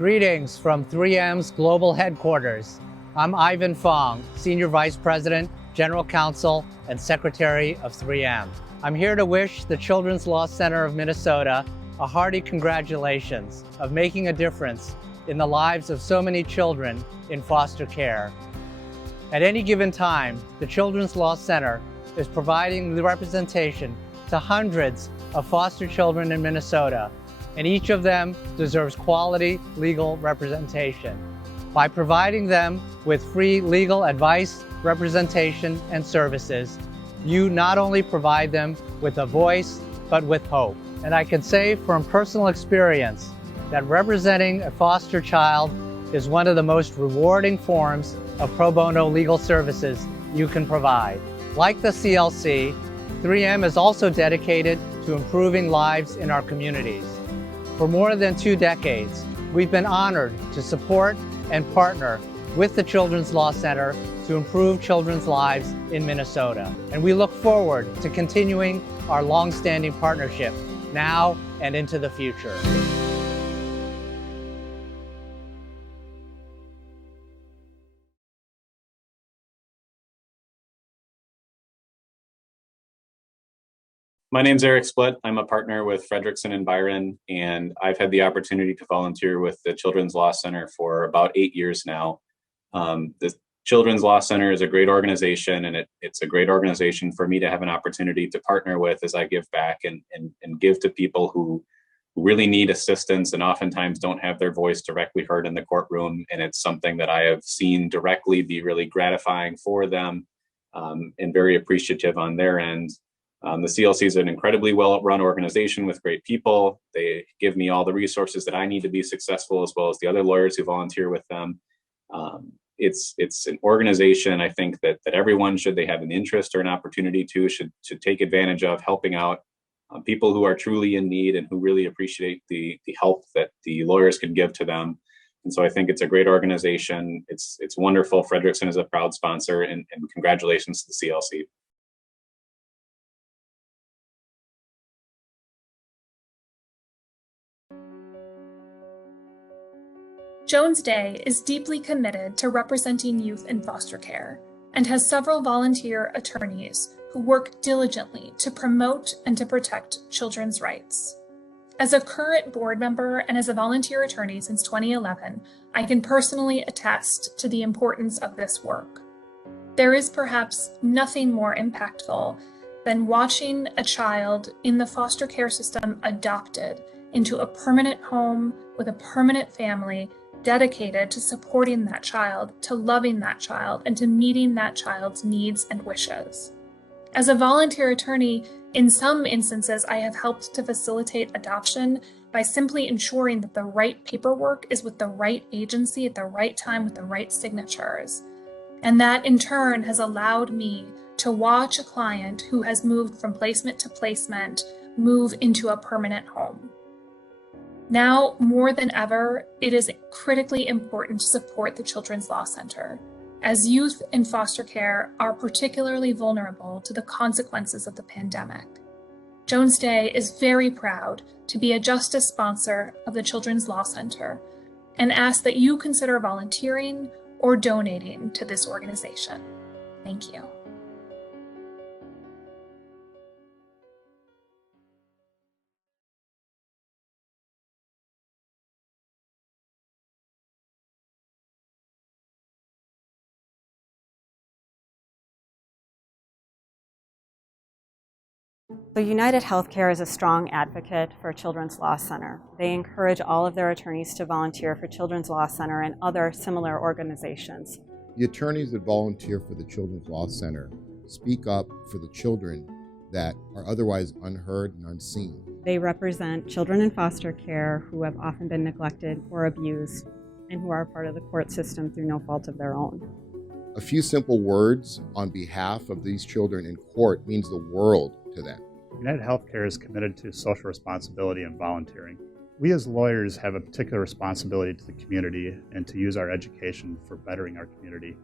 Greetings from 3M's global headquarters. I'm Ivan Fong, Senior Vice President, General Counsel, and Secretary of 3M. I'm here to wish the Children's Law Center of Minnesota a hearty congratulations of making a difference in the lives of so many children in foster care. At any given time, the Children's Law Center is providing the representation to hundreds of foster children in Minnesota, and each of them deserves quality legal representation. By providing them with free legal advice, representation, and services, you not only provide them with a voice, but with hope. And I can say from personal experience that representing a foster child is one of the most rewarding forms of pro bono legal services you can provide. Like the CLC, 3M is also dedicated to improving lives in our communities. For more than 2 decades, we've been honored to support and partner with the Children's Law Center to improve children's lives in Minnesota. And we look forward to continuing our long-standing partnership now and into the future. My name's Eric Split. I'm a partner with Frederickson and Byron, and I've had the opportunity to volunteer with the Children's Law Center for about 8 years now. The Children's Law Center is a great organization, and it's a great organization for me to have an opportunity to partner with as I give back and give to people who really need assistance and oftentimes don't have their voice directly heard in the courtroom. And it's something that I have seen directly be really gratifying for them and very appreciative on their end. The CLC is an incredibly well-run organization with great people. They give me all the resources that I need to be successful, as well as the other lawyers who volunteer with them. It's an organization I think that everyone, should they have an interest or an opportunity to, should take advantage of, helping out people who are truly in need and who really appreciate the help that the lawyers can give to them. And so I think it's a great organization. It's wonderful. Frederickson is a proud sponsor, and congratulations to the CLC. Jones Day is deeply committed to representing youth in foster care and has several volunteer attorneys who work diligently to promote and to protect children's rights. As a current board member and as a volunteer attorney since 2011, I can personally attest to the importance of this work. There is perhaps nothing more impactful than watching a child in the foster care system adopted into a permanent home with a permanent family dedicated to supporting that child, to loving that child, and to meeting that child's needs and wishes. As a volunteer attorney, in some instances, I have helped to facilitate adoption by simply ensuring that the right paperwork is with the right agency at the right time with the right signatures. And that in turn has allowed me to watch a client who has moved from placement to placement move into a permanent home. Now, more than ever, it is critically important to support the Children's Law Center, as youth in foster care are particularly vulnerable to the consequences of the pandemic. Jones Day is very proud to be a justice sponsor of the Children's Law Center and asks that you consider volunteering or donating to this organization. Thank you. So United Healthcare is a strong advocate for Children's Law Center. They encourage all of their attorneys to volunteer for Children's Law Center and other similar organizations. The attorneys that volunteer for the Children's Law Center speak up for the children that are otherwise unheard and unseen. They represent children in foster care who have often been neglected or abused and who are part of the court system through no fault of their own. A few simple words on behalf of these children in court means the world to them. United Healthcare is committed to social responsibility and volunteering. We as lawyers have a particular responsibility to the community and to use our education for bettering our community.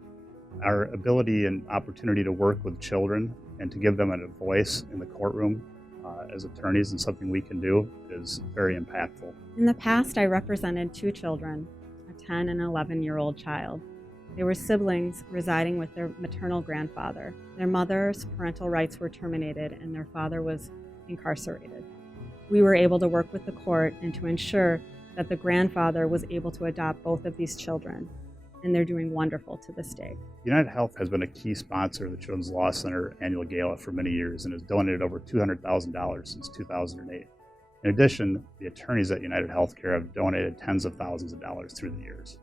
Our ability and opportunity to work with children and to give them a voice in the courtroom as attorneys and something we can do is very impactful. In the past, I represented two children, a 10 and 11-year-old child. They were siblings residing with their maternal grandfather. Their mother's parental rights were terminated and their father was incarcerated. We were able to work with the court and to ensure that the grandfather was able to adopt both of these children, and they're doing wonderful to this day. United Health has been a key sponsor of the Children's Law Center annual gala for many years and has donated over $200,000 since 2008. In addition, the attorneys at United Healthcare have donated tens of thousands of dollars through the years.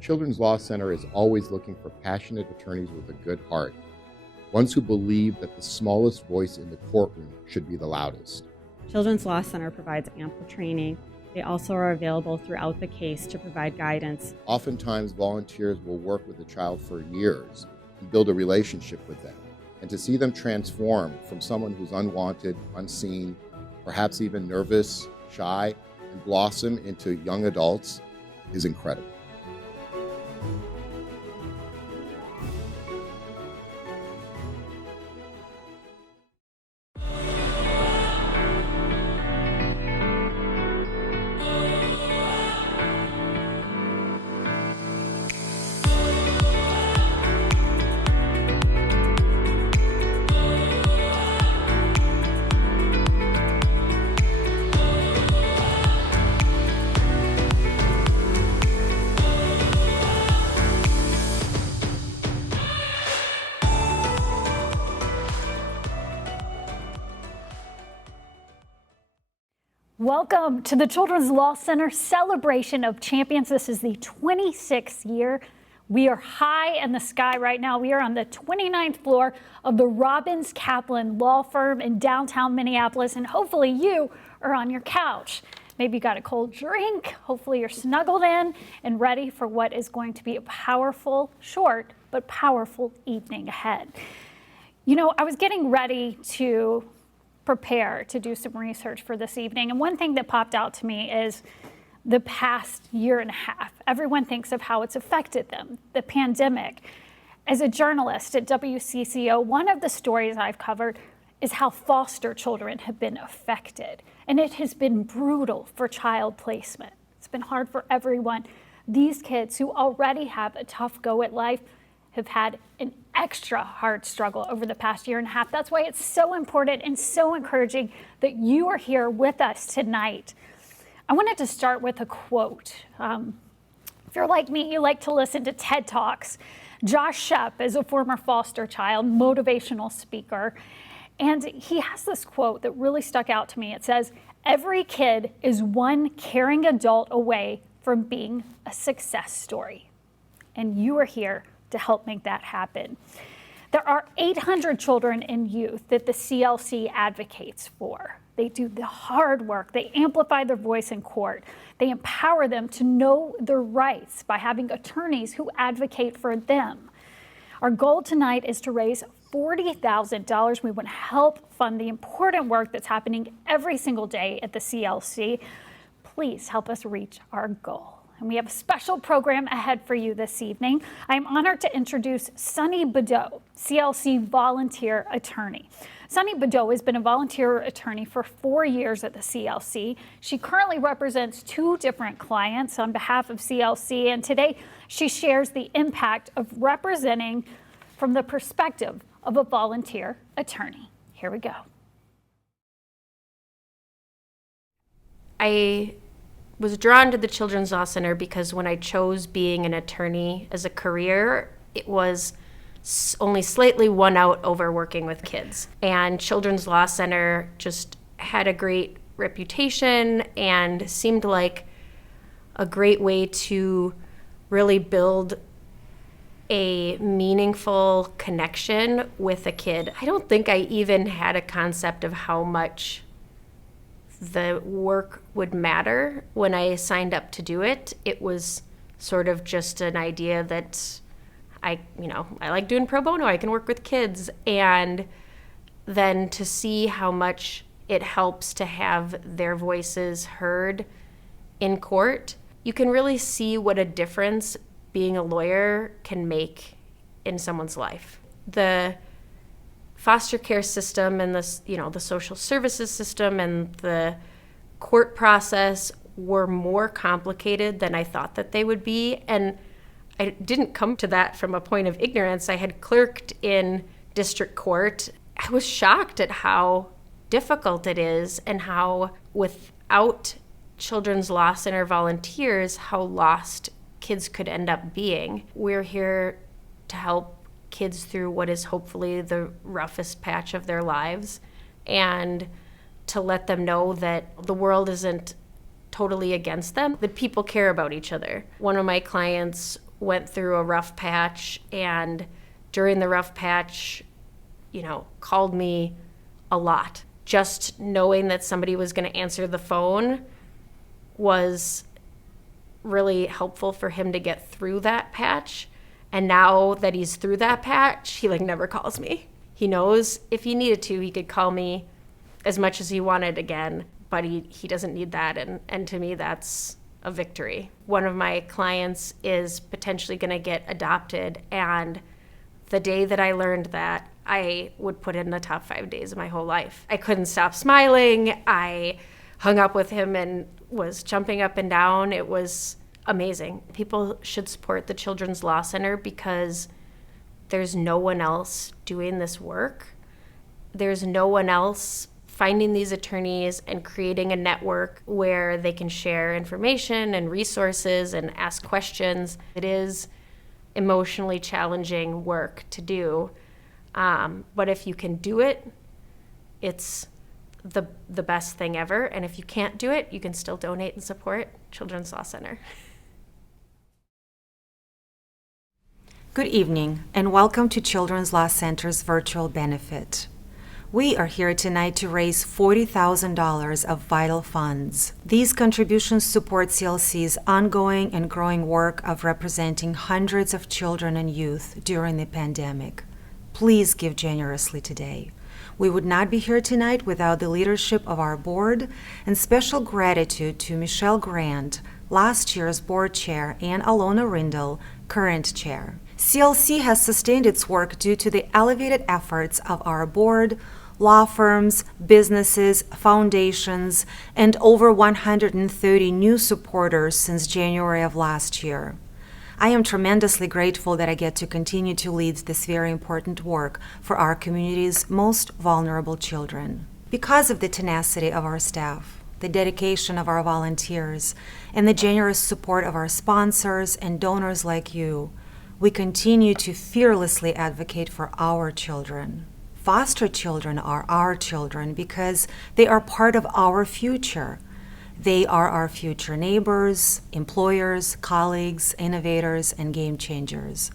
Children's Law Center is always looking for passionate attorneys with a good heart, ones who believe that the smallest voice in the courtroom should be the loudest. Children's Law Center provides ample training. They also are available throughout the case to provide guidance. Oftentimes, volunteers will work with a child for years and build a relationship with them. And to see them transform from someone who's unwanted, unseen, perhaps even nervous, shy, and blossom into young adults is incredible. Welcome to the Children's Law Center celebration of champions. This is the 26th year. We are high in the sky right now. We are on the 29th floor of the Robbins Kaplan Law Firm in downtown Minneapolis, and hopefully you are on your couch. Maybe you got a cold drink. Hopefully you're snuggled in and ready for what is going to be a powerful, short, but powerful evening ahead. You know, I was getting ready to prepare to do some research for this evening, and one thing that popped out to me is the past year and a half. Everyone thinks of how it's affected them, the pandemic. As a journalist at WCCO, one of the stories I've covered is how foster children have been affected, and it has been brutal for child placement. It's been hard for everyone. These kids who already have a tough go at life have had an extra hard struggle over the past year and a half. That's why it's so important and so encouraging that you are here with us tonight. I wanted to start with a quote. If you're like me, you like to listen to TED Talks. Josh Shep is a former foster child, motivational speaker, and he has this quote that really stuck out to me. It says, "Every kid is one caring adult away from being a success story." And you are here to help make that happen. There are 800 children and youth that the CLC advocates for. They do the hard work. They amplify their voice in court. They empower them to know their rights by having attorneys who advocate for them. Our goal tonight is to raise $40,000. We want to help fund the important work that's happening every single day at the CLC. Please help us reach our goal. And we have a special program ahead for you this evening. I'm honored to introduce Sunny Bedeau, CLC volunteer attorney. Sunny Bedeau has been a volunteer attorney for 4 years at the CLC. She currently represents 2 different clients on behalf of CLC, and today she shares the impact of representing from the perspective of a volunteer attorney. Here we go. I was drawn to the Children's Law Center because when I chose being an attorney as a career, it was only slightly won out over working with kids. And Children's Law Center just had a great reputation and seemed like a great way to really build a meaningful connection with a kid. I don't think I even had a concept of how much the work would matter when I signed up to do it. It was sort of just an idea that I like doing pro bono. I can work with kids. And then to see how much it helps to have their voices heard in court, you can really see what a difference being a lawyer can make in someone's life. The foster care system and the social services system and the court process were more complicated than I thought that they would be. And I didn't come to that from a point of ignorance. I had clerked in district court. I was shocked at how difficult it is and how, without Children's Law Center volunteers, how lost kids could end up being. We're here to help kids through what is hopefully the roughest patch of their lives, and to let them know that the world isn't totally against them, that people care about each other. One of my clients went through a rough patch, and during the rough patch, called me a lot. Just knowing that somebody was going to answer the phone was really helpful for him to get through that patch. And now that he's through that patch, he never calls me. He knows if he needed to, he could call me as much as he wanted again, but he doesn't need that. And to me, that's a victory. One of my clients is potentially going to get adopted. And the day that I learned that, I would put in the top 5 days of my whole life. I couldn't stop smiling. I hung up with him and was jumping up and down. It was amazing. People should support the Children's Law Center because there's no one else doing this work. There's no one else finding these attorneys and creating a network where they can share information and resources and ask questions. It is emotionally challenging work to do, but if you can do it, it's the best thing ever. And if you can't do it, you can still donate and support Children's Law Center. Good evening, and welcome to Children's Law Center's virtual benefit. We are here tonight to raise $40,000 of vital funds. These contributions support CLC's ongoing and growing work of representing hundreds of children and youth during the pandemic. Please give generously today. We would not be here tonight without the leadership of our board, and special gratitude to Michelle Grant, last year's board chair, and Alona Rindle, current chair. CLC has sustained its work due to the elevated efforts of our board, law firms, businesses, foundations, and over 130 new supporters since January of last year. I am tremendously grateful that I get to continue to lead this very important work for our community's most vulnerable children. Because of the tenacity of our staff, the dedication of our volunteers, and the generous support of our sponsors and donors like you, we continue to fearlessly advocate for our children. Foster children are our children because they are part of our future. They are our future neighbors, employers, colleagues, innovators, and game changers.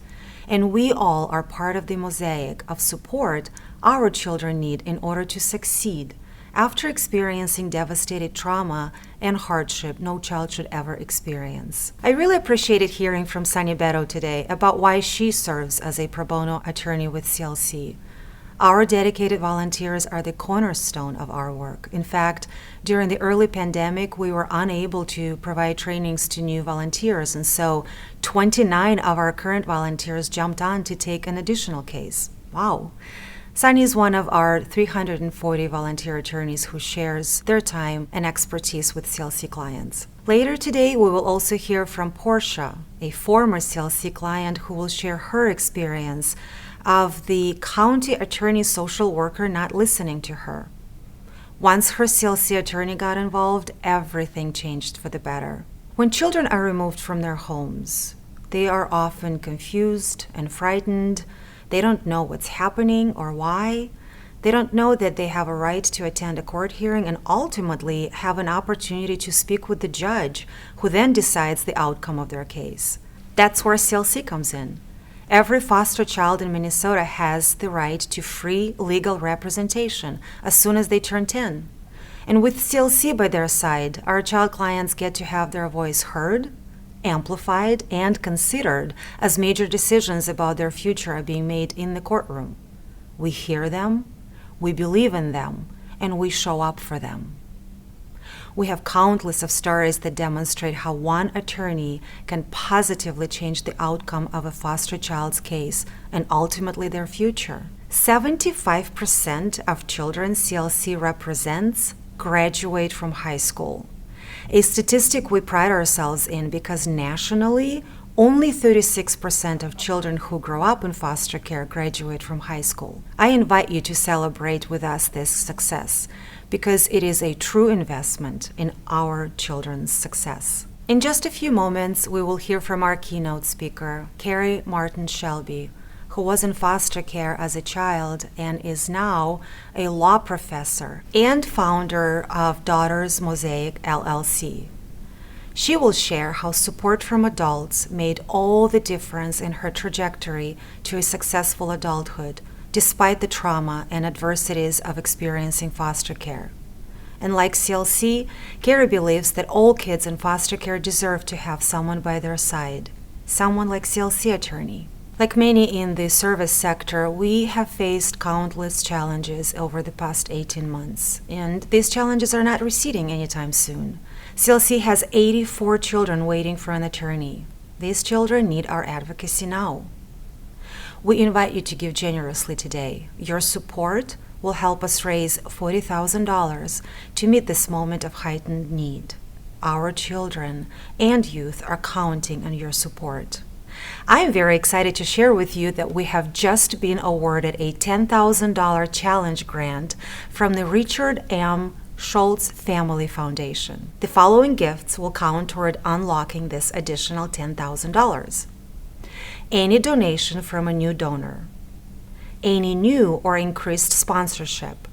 And we all are part of the mosaic of support our children need in order to succeed after experiencing devastating trauma and hardship no child should ever experience. I really appreciated hearing from Sonia Beto today about why she serves as a pro bono attorney with CLC. Our dedicated volunteers are the cornerstone of our work. In fact, during the early pandemic, we were unable to provide trainings to new volunteers, and so 29 of our current volunteers jumped on to take an additional case. Wow. Sonia is one of our 340 volunteer attorneys who shares their time and expertise with CLC clients. Later today, we will also hear from Porscha, a former CLC client who will share her experience of the county attorney social worker not listening to her. Once her CLC attorney got involved, everything changed for the better. When children are removed from their homes, they are often confused and frightened. They don't know what's happening or why. They don't know that they have a right to attend a court hearing and ultimately have an opportunity to speak with the judge, who then decides the outcome of their case. That's where CLC comes in. Every foster child in Minnesota has the right to free legal representation as soon as they turn 10. And with CLC by their side, our child clients get to have their voice heard, amplified, and considered as major decisions about their future are being made in the courtroom. We hear them, we believe in them, and we show up for them. We have countless of stories that demonstrate how one attorney can positively change the outcome of a foster child's case and ultimately their future. 75% of children CLC represents graduate from high school, a statistic we pride ourselves in because nationally, only 36% of children who grow up in foster care graduate from high school. I invite you to celebrate with us this success because it is a true investment in our children's success. In just a few moments, we will hear from our keynote speaker, Cary Martin Shelby, who was in foster care as a child and is now a law professor and founder of Daughters Mosaic LLC. She will share how support from adults made all the difference in her trajectory to a successful adulthood, despite the trauma and adversities of experiencing foster care. And like CLC, Cary believes that all kids in foster care deserve to have someone by their side, someone like CLC attorney. Like many in the service sector, we have faced countless challenges over the past 18 months, and these challenges are not receding anytime soon. CLC has 84 children waiting for an attorney. These children need our advocacy now. We invite you to give generously today. Your support will help us raise $40,000 to meet this moment of heightened need. Our children and youth are counting on your support. I am very excited to share with you that we have just been awarded a $10,000 challenge grant from the Richard M. Schultz Family Foundation. The following gifts will count toward unlocking this additional $10,000. Any donation from a new donor, any new or increased sponsorship,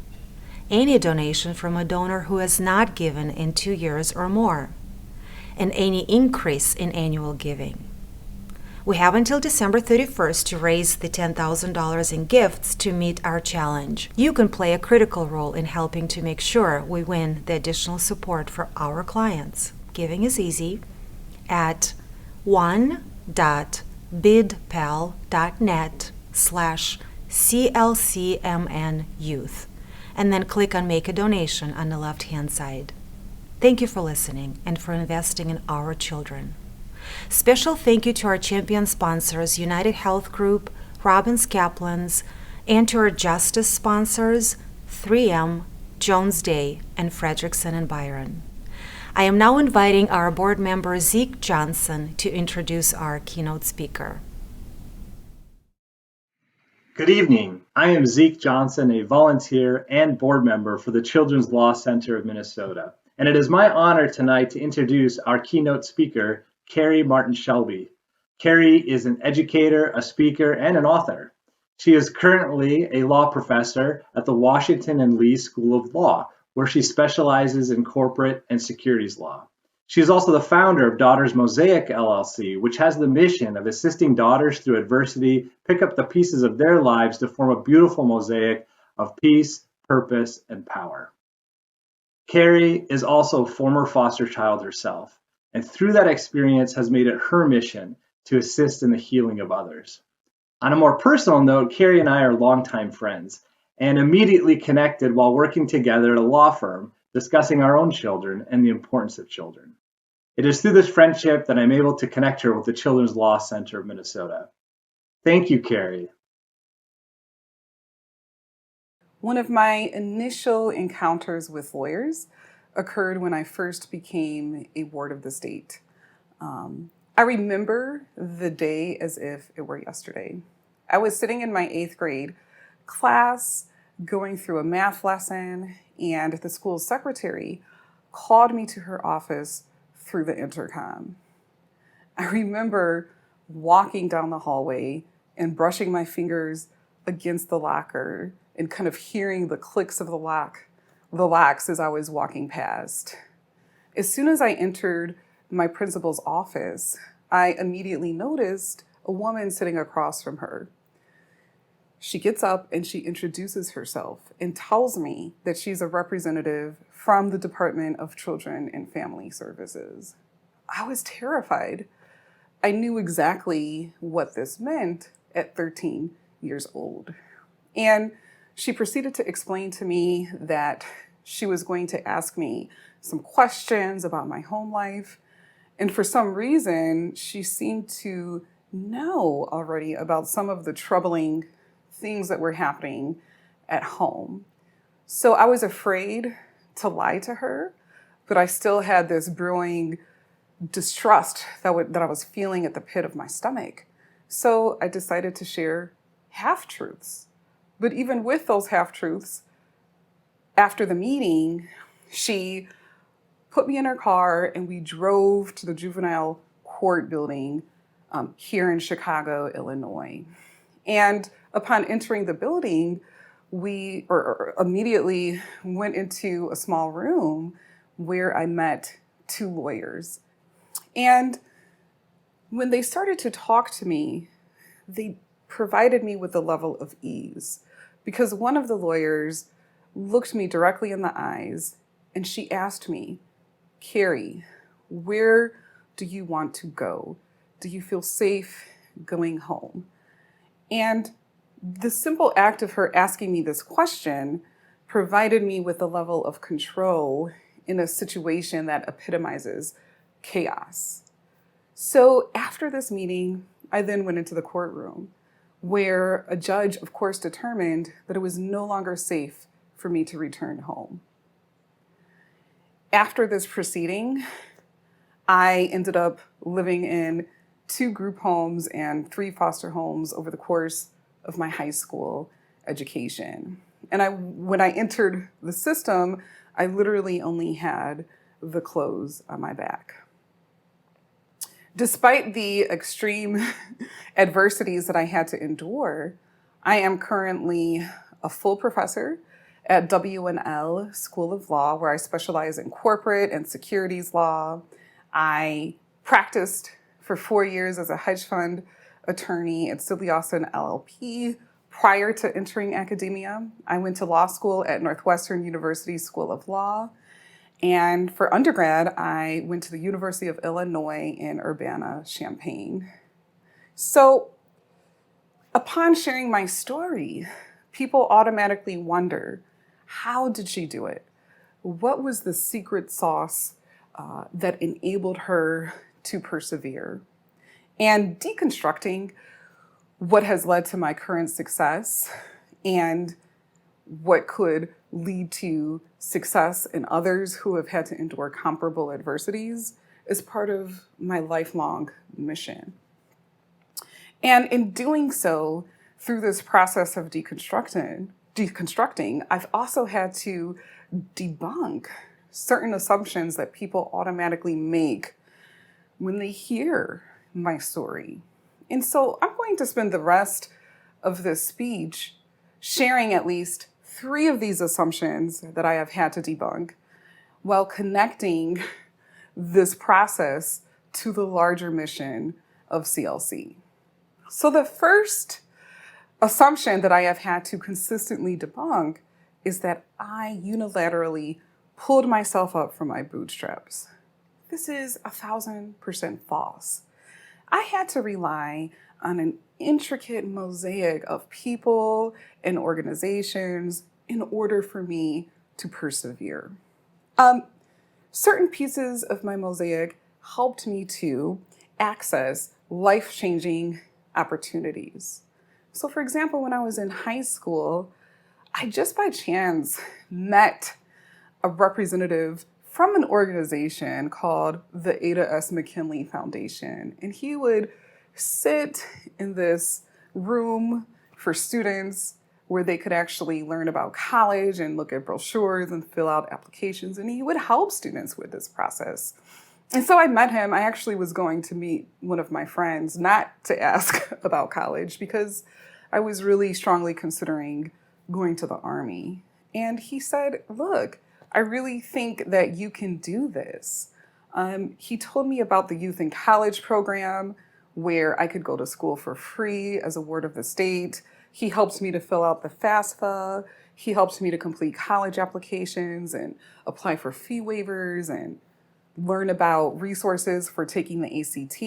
any donation from a donor who has not given in 2 years or more, and any increase in annual giving. We have until December 31st to raise the $10,000 in gifts to meet our challenge. You can play a critical role in helping to make sure we win the additional support for our clients. Giving is easy at one.bidpal.net/CLCMNYouth, and then click on Make a Donation on the left-hand side. Thank you for listening and for investing in our children. Special thank you to our champion sponsors, United Health Group, Robbins Kaplan's, and to our justice sponsors, 3M, Jones Day, and Frederickson and Byron. I am now inviting our board member, Zeke Johnson, to introduce our keynote speaker. Good evening. I am Zeke Johnson, a volunteer and board member for the Children's Law Center of Minnesota. And it is my honor tonight to introduce our keynote speaker, Cary Martin Shelby. Cary is an educator, a speaker, and an author. She is currently a law professor at the Washington and Lee School of Law, where she specializes in corporate and securities law. She is also the founder of Daughters Mosaic LLC, which has the mission of assisting daughters through adversity pick up the pieces of their lives to form a beautiful mosaic of peace, purpose, and power. Cary is also a former foster child herself, and through that experience has made it her mission to assist in the healing of others. On a more personal note, Cary and I are longtime friends and immediately connected while working together at a law firm discussing our own children and the importance of children. It is through this friendship that I'm able to connect her with the Children's Law Center of Minnesota. Thank you, Cary. One of my initial encounters with lawyers occurred when I first became a ward of the state. I remember the day as if it were yesterday. I was sitting in my 8th grade class, going through a math lesson, and the school secretary called me to her office through the intercom. I remember walking down the hallway and brushing my fingers against the locker and kind of hearing the clicks of the locks as I was walking past. As soon as I entered my principal's office, I immediately noticed a woman sitting across from her. She gets up and she introduces herself and tells me that she's a representative from the Department of Children and Family Services. I was terrified. I knew exactly what this meant at 13 years old. And she proceeded to explain to me that she was going to ask me some questions about my home life. And for some reason, she seemed to know already about some of the troubling things that were happening at home. So I was afraid to lie to her, but I still had this brewing distrust that I was feeling at the pit of my stomach. So I decided to share half-truths. But even with those half-truths, after the meeting, she put me in her car and we drove to the juvenile court building here in Chicago, Illinois. And upon entering the building, we immediately went into a small room where I met two lawyers. And when they started to talk to me, they provided me with a level of ease, because one of the lawyers looked me directly in the eyes and she asked me, "Cary, where do you want to go? Do you feel safe going home?" And the simple act of her asking me this question provided me with a level of control in a situation that epitomizes chaos. So after this meeting, I then went into the courtroom where a judge, of course, determined that it was no longer safe for me to return home. After this proceeding, I ended up living in 2 group homes and 3 foster homes over the course of my high school education. And when I entered the system, I literally only had the clothes on my back. Despite the extreme adversities that I had to endure, I am currently a full professor at WNL School of Law, where I specialize in corporate and securities law. I practiced for 4 years as a hedge fund attorney at Sidley Austin LLP. Prior to entering academia, I went to law school at Northwestern University School of Law. And for undergrad, I went to the University of Illinois in Urbana-Champaign. So upon sharing my story, people automatically wonder, how did she do it? What was the secret sauce that enabled her to persevere? And deconstructing what has led to my current success and what could lead to success in others who have had to endure comparable adversities is part of my lifelong mission. And in doing so, through this process of deconstructing, I've also had to debunk certain assumptions that people automatically make when they hear my story. And so I'm going to spend the rest of this speech sharing at least 3 of these assumptions that I have had to debunk while connecting this process to the larger mission of CLC. So the first assumption that I have had to consistently debunk is that I unilaterally pulled myself up from my bootstraps. This is 1,000% false. I had to rely on an intricate mosaic of people and organizations in order for me to persevere. Certain pieces of my mosaic helped me to access life-changing opportunities. So for example, when I was in high school, I just by chance met a representative from an organization called the Ada S. McKinley Foundation. And he would sit in this room for students where they could actually learn about college and look at brochures and fill out applications. And he would help students with this process. And so I met him. I actually was going to meet one of my friends, not to ask about college, because I was really strongly considering going to the Army. And he said, "Look, I really think that you can do this." He told me about the Youth in College program where I could go to school for free as a ward of the state. He helped me to fill out the FAFSA. He helped me to complete college applications and apply for fee waivers and learn about resources for taking the ACT.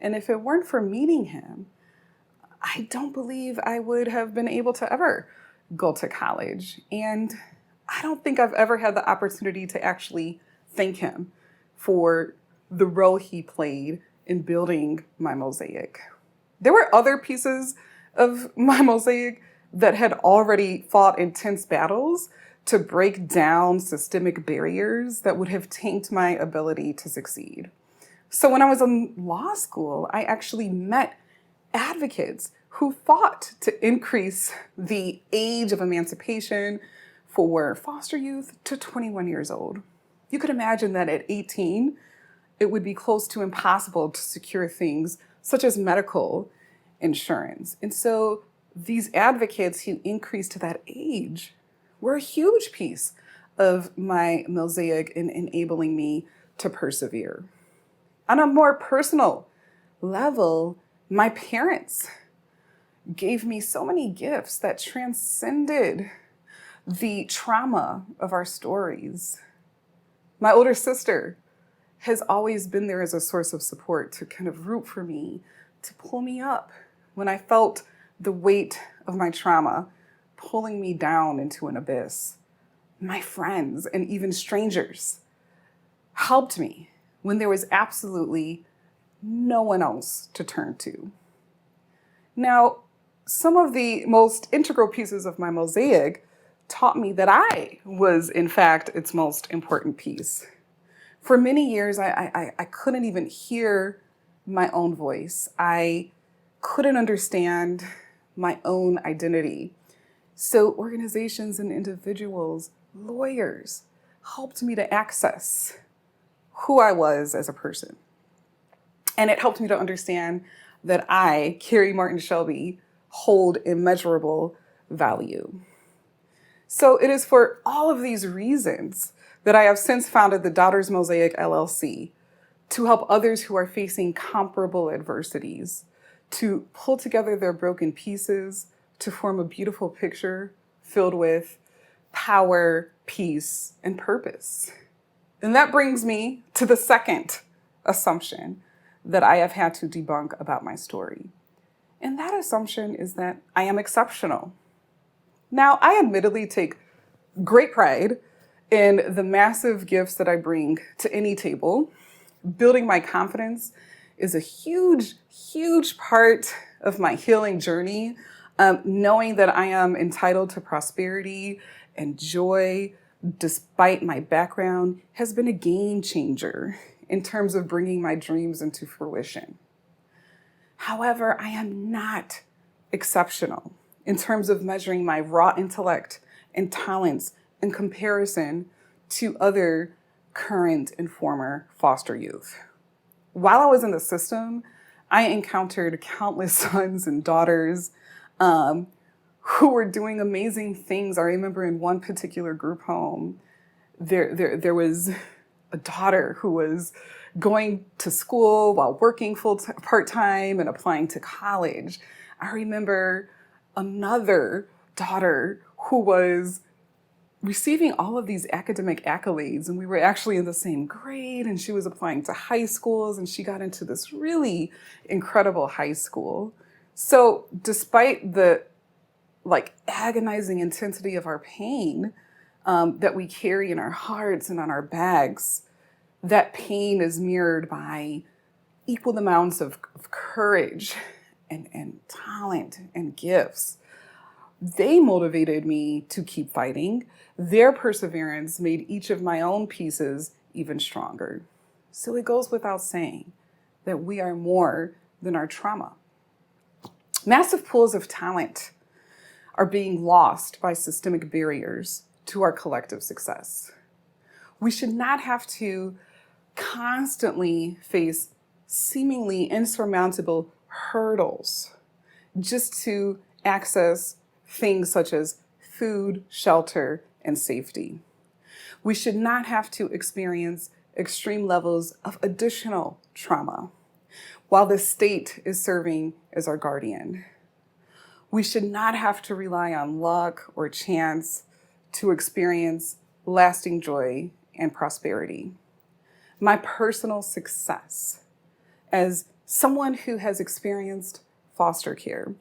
And if it weren't for meeting him, I don't believe I would have been able to ever go to college. And I don't think I've ever had the opportunity to actually thank him for the role he played in building my mosaic. There were other pieces of my Mosaic that had already fought intense battles to break down systemic barriers that would have tanked my ability to succeed. So when I was in law school, I actually met advocates who fought to increase the age of emancipation for foster youth to 21 years old. You could imagine that at 18, it would be close to impossible to secure things such as medical insurance. And so these advocates who increased to that age were a huge piece of my mosaic in enabling me to persevere. On a more personal level, my parents gave me so many gifts that transcended the trauma of our stories. My older sister has always been there as a source of support to kind of root for me, to pull me up when I felt the weight of my trauma pulling me down into an abyss. My friends and even strangers helped me when there was absolutely no one else to turn to. Now, some of the most integral pieces of my mosaic taught me that I was, in fact, its most important piece. For many years, I couldn't even hear my own voice. I couldn't understand my own identity. So organizations and individuals, lawyers, helped me to access who I was as a person. And it helped me to understand that I, Cary Martin Shelby, hold immeasurable value. So it is for all of these reasons that I have since founded the Daughters Mosaic LLC to help others who are facing comparable adversities to pull together their broken pieces to form a beautiful picture filled with power, peace, and purpose. And that brings me to the second assumption that I have had to debunk about my story. And that assumption is that I am exceptional. Now, I admittedly take great pride in the massive gifts that I bring to any table. Building my confidence is a huge, huge part of my healing journey. Knowing that I am entitled to prosperity and joy despite my background has been a game changer in terms of bringing my dreams into fruition. However, I am not exceptional in terms of measuring my raw intellect and talents in comparison to other current and former foster youth. While I was in the system, I encountered countless sons and daughters who were doing amazing things. I remember in one particular group home, there was a daughter who was going to school while working part-time and applying to college. I remember another daughter who was receiving all of these academic accolades, and we were actually in the same grade, and she was applying to high schools, and she got into this really incredible high school. So despite the agonizing intensity of our pain that we carry in our hearts and on our backs, that pain is mirrored by equal amounts of courage and talent and gifts. They motivated me to keep fighting. Their perseverance made each of my own pieces even stronger. So it goes without saying that we are more than our trauma. Massive pools of talent are being lost by systemic barriers to our collective success. We should not have to constantly face seemingly insurmountable hurdles just to access things such as food, shelter, and safety. We should not have to experience extreme levels of additional trauma while the state is serving as our guardian. We should not have to rely on luck or chance to experience lasting joy and prosperity. My personal success as someone who has experienced foster care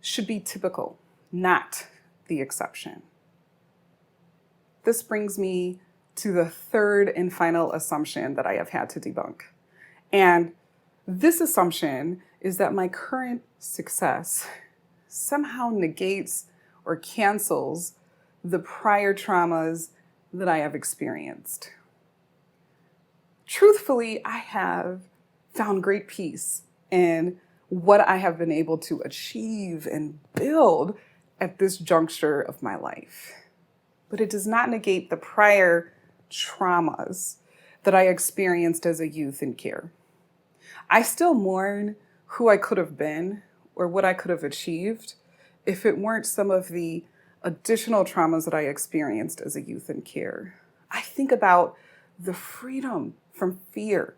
should be typical, not the exception. This brings me to the third and final assumption that I have had to debunk. And this assumption is that my current success somehow negates or cancels the prior traumas that I have experienced. Truthfully, I have found great peace in what I have been able to achieve and build at this juncture of my life. But it does not negate the prior traumas that I experienced as a youth in care. I still mourn who I could have been or what I could have achieved if it weren't some of the additional traumas that I experienced as a youth in care. I think about the freedom from fear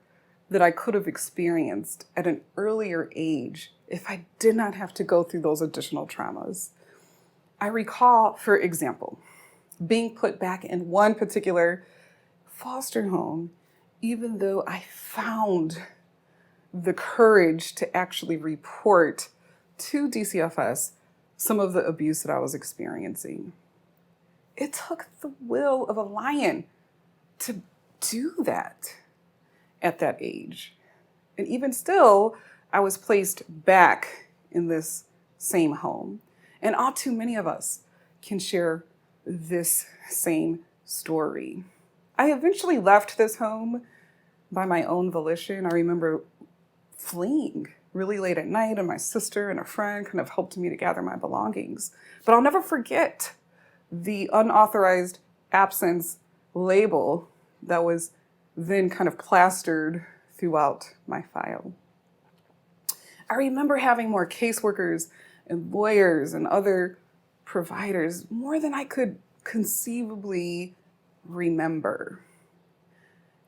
that I could have experienced at an earlier age if I did not have to go through those additional traumas. I recall, for example, being put back in one particular foster home, even though I found the courage to actually report to DCFS some of the abuse that I was experiencing. It took the will of a lion to do that at that age. And even still, I was placed back in this same home. And all too many of us can share this same story. I eventually left this home by my own volition. I remember fleeing really late at night, and my sister and a friend kind of helped me to gather my belongings. But I'll never forget the unauthorized absence label that was then kind of plastered throughout my file. I remember having more caseworkers and lawyers and other providers, more than I could conceivably remember.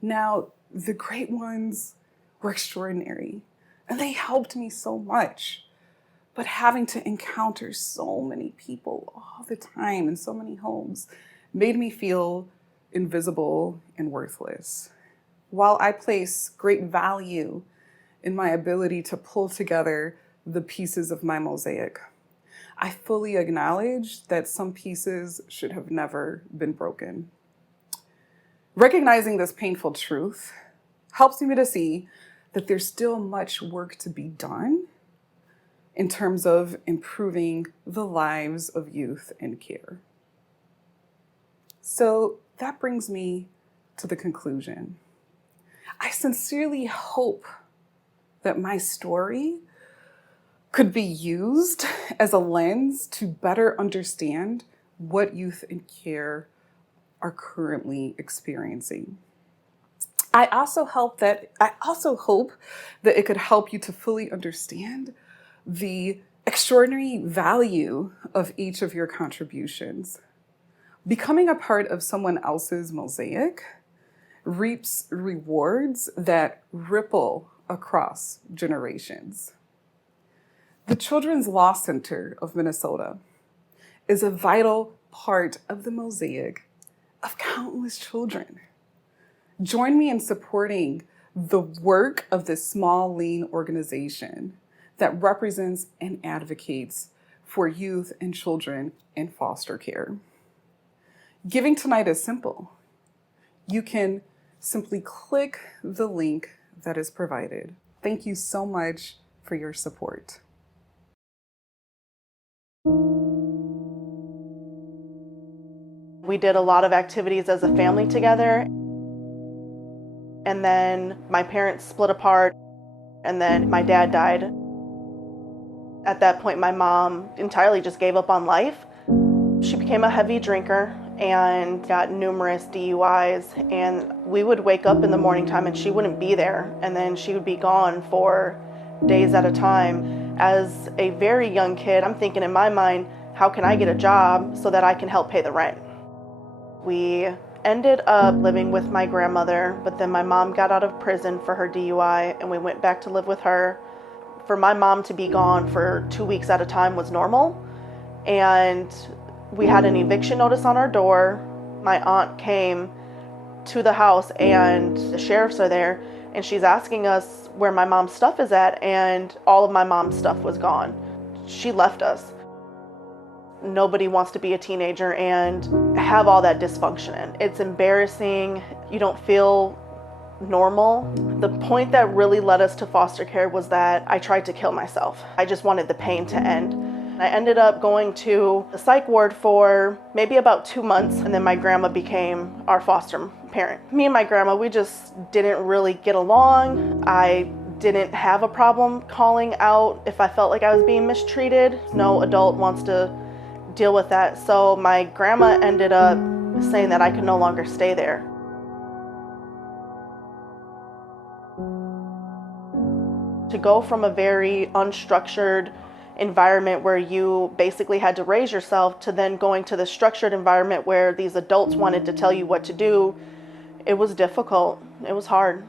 Now, the great ones were extraordinary, and they helped me so much. But having to encounter so many people all the time in so many homes made me feel invisible and worthless. While I place great value in my ability to pull together the pieces of my mosaic, I fully acknowledge that some pieces should have never been broken. Recognizing this painful truth helps me to see that there's still much work to be done in terms of improving the lives of youth in care. So that brings me to the conclusion. I sincerely hope that my story could be used as a lens to better understand what youth in care are currently experiencing. I also hope that it could help you to fully understand the extraordinary value of each of your contributions. Becoming a part of someone else's mosaic reaps rewards that ripple across generations. The Children's Law Center of Minnesota is a vital part of the mosaic of countless children. Join me in supporting the work of this small, lean organization that represents and advocates for youth and children in foster care. Giving tonight is simple. You can simply click the link that is provided. Thank you so much for your support. We did a lot of activities as a family together. And then my parents split apart, and then my dad died. At that point, my mom entirely just gave up on life. She became a heavy drinker and got numerous DUIs, and we would wake up in the morning time and she wouldn't be there, and then she would be gone for days at a time. As a very young kid, I'm thinking in my mind, how can I get a job so that I can help pay the rent? We ended up living with my grandmother, but then my mom got out of prison for her DUI and we went back to live with her. For my mom to be gone for 2 weeks at a time was normal, and we had an eviction notice on our door. My aunt came to the house and the sheriffs are there, and she's asking us where my mom's stuff is at, and all of my mom's stuff was gone. She left us. Nobody wants to be a teenager and have all that dysfunction. It's embarrassing. You don't feel normal. The point that really led us to foster care was that I tried to kill myself. I just wanted the pain to end. I ended up going to the psych ward for maybe about 2 months, and then my grandma became our foster parent. Me and my grandma, we just didn't really get along. I didn't have a problem calling out if I felt like I was being mistreated. No adult wants to deal with that. So my grandma ended up saying that I could no longer stay there. To go from a very unstructured environment where you basically had to raise yourself to then going to the structured environment where these adults wanted to tell you what to do, it was difficult. It was hard.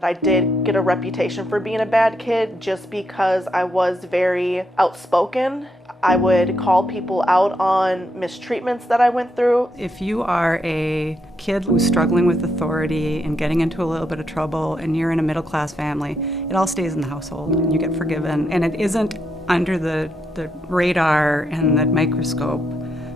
I did get a reputation for being a bad kid just because I was very outspoken. I would call people out on mistreatments that I went through. If you are a kid who's struggling with authority and getting into a little bit of trouble and you're in a middle class family, it all stays in the household and you get forgiven. And it isn't under the radar and the microscope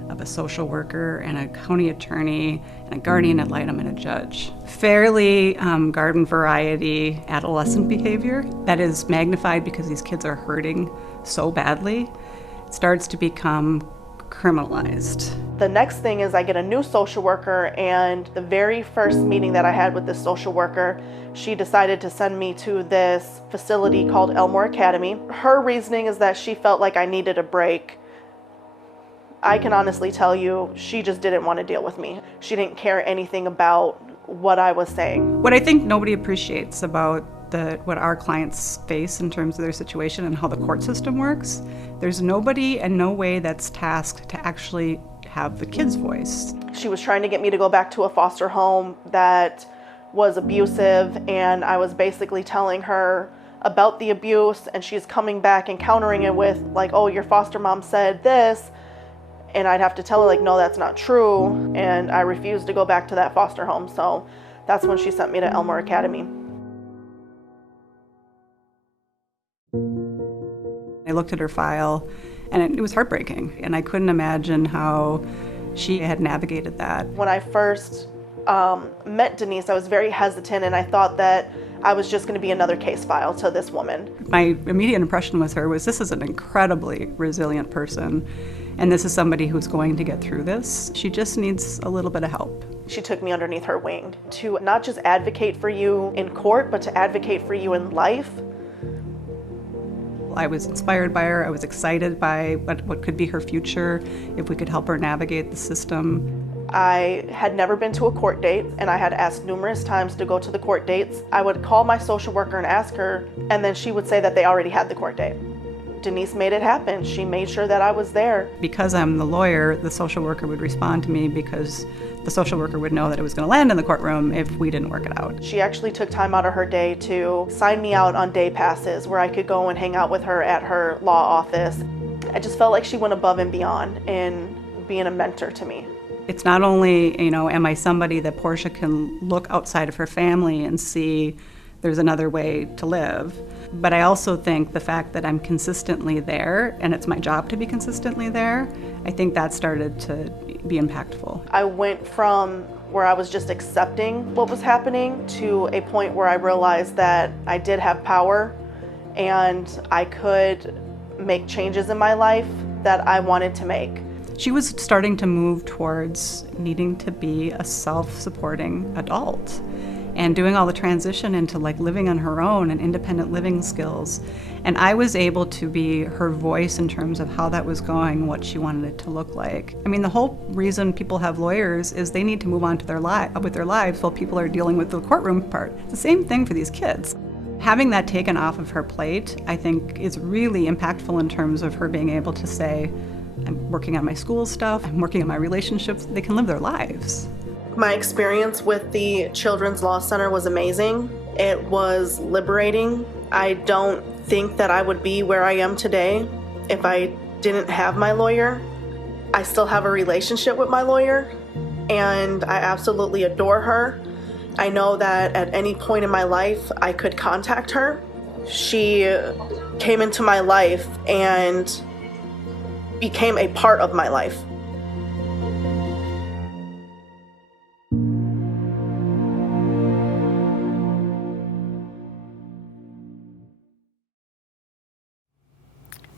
of a social worker and a county attorney and a guardian ad litem and a judge. Fairly garden variety adolescent behavior that is magnified because these kids are hurting so badly starts to become criminalized. The next thing is I get a new social worker, and the very first meeting that I had with this social worker, she decided to send me to this facility called Elmore Academy. Her reasoning is that she felt like I needed a break. I can honestly tell you, she just didn't want to deal with me. She didn't care anything about what I was saying. What I think nobody appreciates about what our clients face in terms of their situation and how the court system works, there's nobody and no way that's tasked to actually have the kid's voice. She was trying to get me to go back to a foster home that was abusive, and I was basically telling her about the abuse, and she's coming back and countering it with like, oh, your foster mom said this, and I'd have to tell her like, no, that's not true, and I refused to go back to that foster home. So that's when she sent me to Elmore Academy. I looked at her file and it was heartbreaking, and I couldn't imagine how she had navigated that. When I first met Denise, I was very hesitant, and I thought that I was just going to be another case file to this woman. My immediate impression with her was this is an incredibly resilient person, and this is somebody who's going to get through this. She just needs a little bit of help. She took me underneath her wing to not just advocate for you in court, but to advocate for you in life. I was inspired by her. I was excited by what could be her future if we could help her navigate the system. I had never been to a court date, and I had asked numerous times to go to the court dates. I would call my social worker and ask her, and then she would say that they already had the court date. Denise made it happen. She made sure that I was there. Because I'm the lawyer, the social worker would respond to me because the social worker would know that it was going to land in the courtroom if we didn't work it out. She actually took time out of her day to sign me out on day passes where I could go and hang out with her at her law office. I just felt like she went above and beyond in being a mentor to me. It's not only, am I somebody that Porscha can look outside of her family and see there's another way to live, but I also think the fact that I'm consistently there, and it's my job to be consistently there, I think that started to be impactful. I went from where I was just accepting what was happening to a point where I realized that I did have power and I could make changes in my life that I wanted to make. She was starting to move towards needing to be a self-supporting adult and doing all the transition into like living on her own and independent living skills. And I was able to be her voice in terms of how that was going, what she wanted it to look like. I mean, the whole reason people have lawyers is they need to move on to with their lives while people are dealing with the courtroom part. It's the same thing for these kids. Having that taken off of her plate, I think, is really impactful in terms of her being able to say, I'm working on my school stuff, I'm working on my relationships, they can live their lives. My experience with the Children's Law Center was amazing. It was liberating. I don't think that I would be where I am today if I didn't have my lawyer. I still have a relationship with my lawyer, and I absolutely adore her. I know that at any point in my life I could contact her. She came into my life and became a part of my life.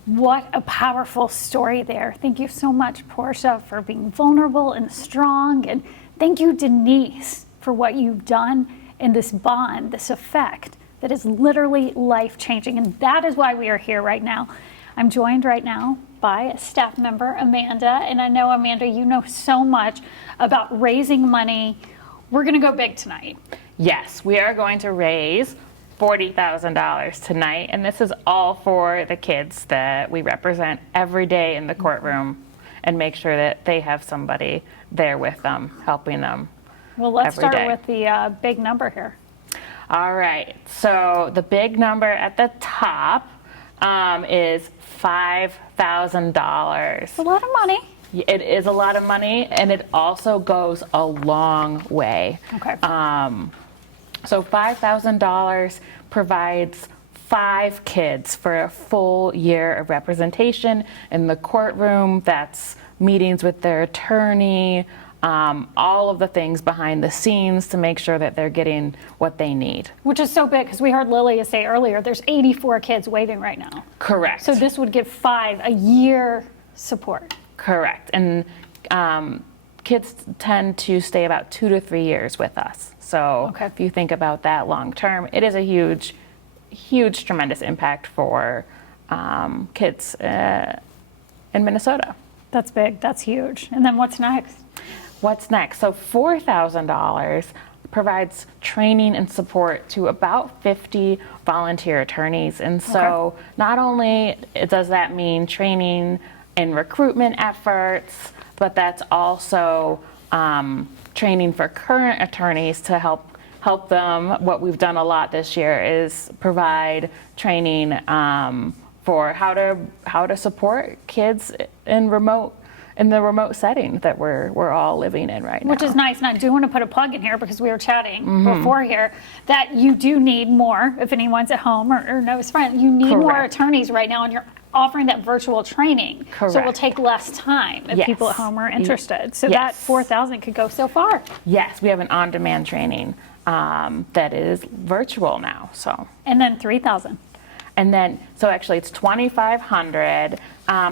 What a powerful story there. Thank you so much, Porscha, for being vulnerable and strong. And thank you, Denise, for what you've done in this bond, this effect that is literally life-changing. And that is why we are here right now. I'm joined right now by a staff member, Amanda. And I know, Amanda, you know so much about raising money. We're going to go big tonight. Yes, we are going to raise $40,000 tonight, and this is all for the kids that we represent every day in the courtroom and make sure that they have somebody there with them, helping them. Well, let's every start day. with the big number here. All right, so the big number at the top is $5,000. A lot of money. It is a lot of money, and it also goes a long way. Okay. So $5,000 provides 5 kids for a full year of representation in the courtroom. That's meetings with their attorney, all of the things behind the scenes to make sure that they're getting what they need. Which is so big, because we heard Lily say earlier, there's 84 kids waiting right now. Correct. So this would give 5 a year support. Correct. And kids tend to stay about 2 to 3 years with us. So if you think about that long term, it is a huge, huge, tremendous impact for kids in Minnesota. That's big. That's huge. And then what's next? What's next? So $4,000 provides training and support to about 50 volunteer attorneys. And so not only does that mean training in recruitment efforts, but that's also training for current attorneys to help them. What we've done a lot this year is provide training for how to support kids in the remote setting that we're all living in right now. Which is nice. And I do want to put a plug in here, because we were chatting before here, that you do need more, if anyone's at home or knows friends, you need more attorneys right now, and you're offering that virtual training. Correct. So it will take less time if people at home are interested. So that 4,000 could go so far. Yes, we have an on-demand training that is virtual now. So. And then 3,000. And then, so actually it's 2,500,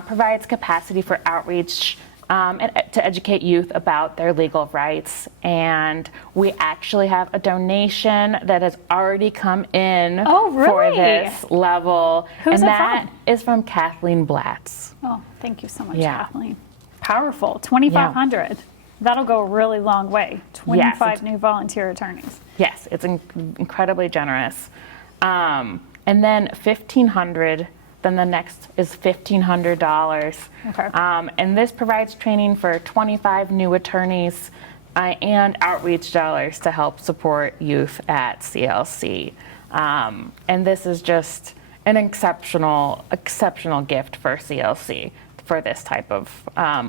provides capacity for outreach and to educate youth about their legal rights. And we actually have a donation that has already come in for this level. Who's that is from Kathleen Blatz. Oh, thank you so much, Kathleen. Powerful. 2,500. That'll go a really long way. 25 new volunteer attorneys. Yes, it's incredibly generous. And then $1,500. Then the next is $1,500. Okay. And this provides training for 25 new attorneys and outreach dollars to help support youth at CLC. And this is just an exceptional gift for CLC for this type of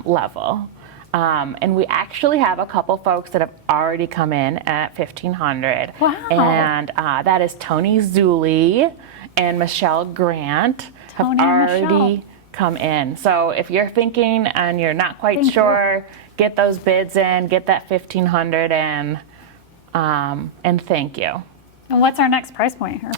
level. And we actually have a couple folks that have already come in at $1,500. Wow. And that is Tony Zuli and Michelle Grant have already come in. So if you're thinking and you're not quite sure, get those bids in, get that $1,500 in, and thank you. And what's our next price point here?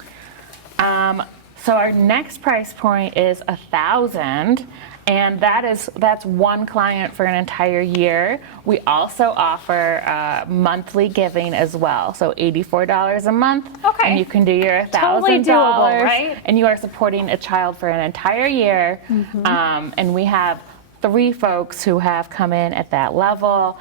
So our next price point is $1,000. And that's one client for an entire year. We also offer monthly giving as well, so $84 a month. Okay. And you can do your $1,000. Totally doable, right? And you are supporting a child for an entire year. And we have 3 folks who have come in at that level.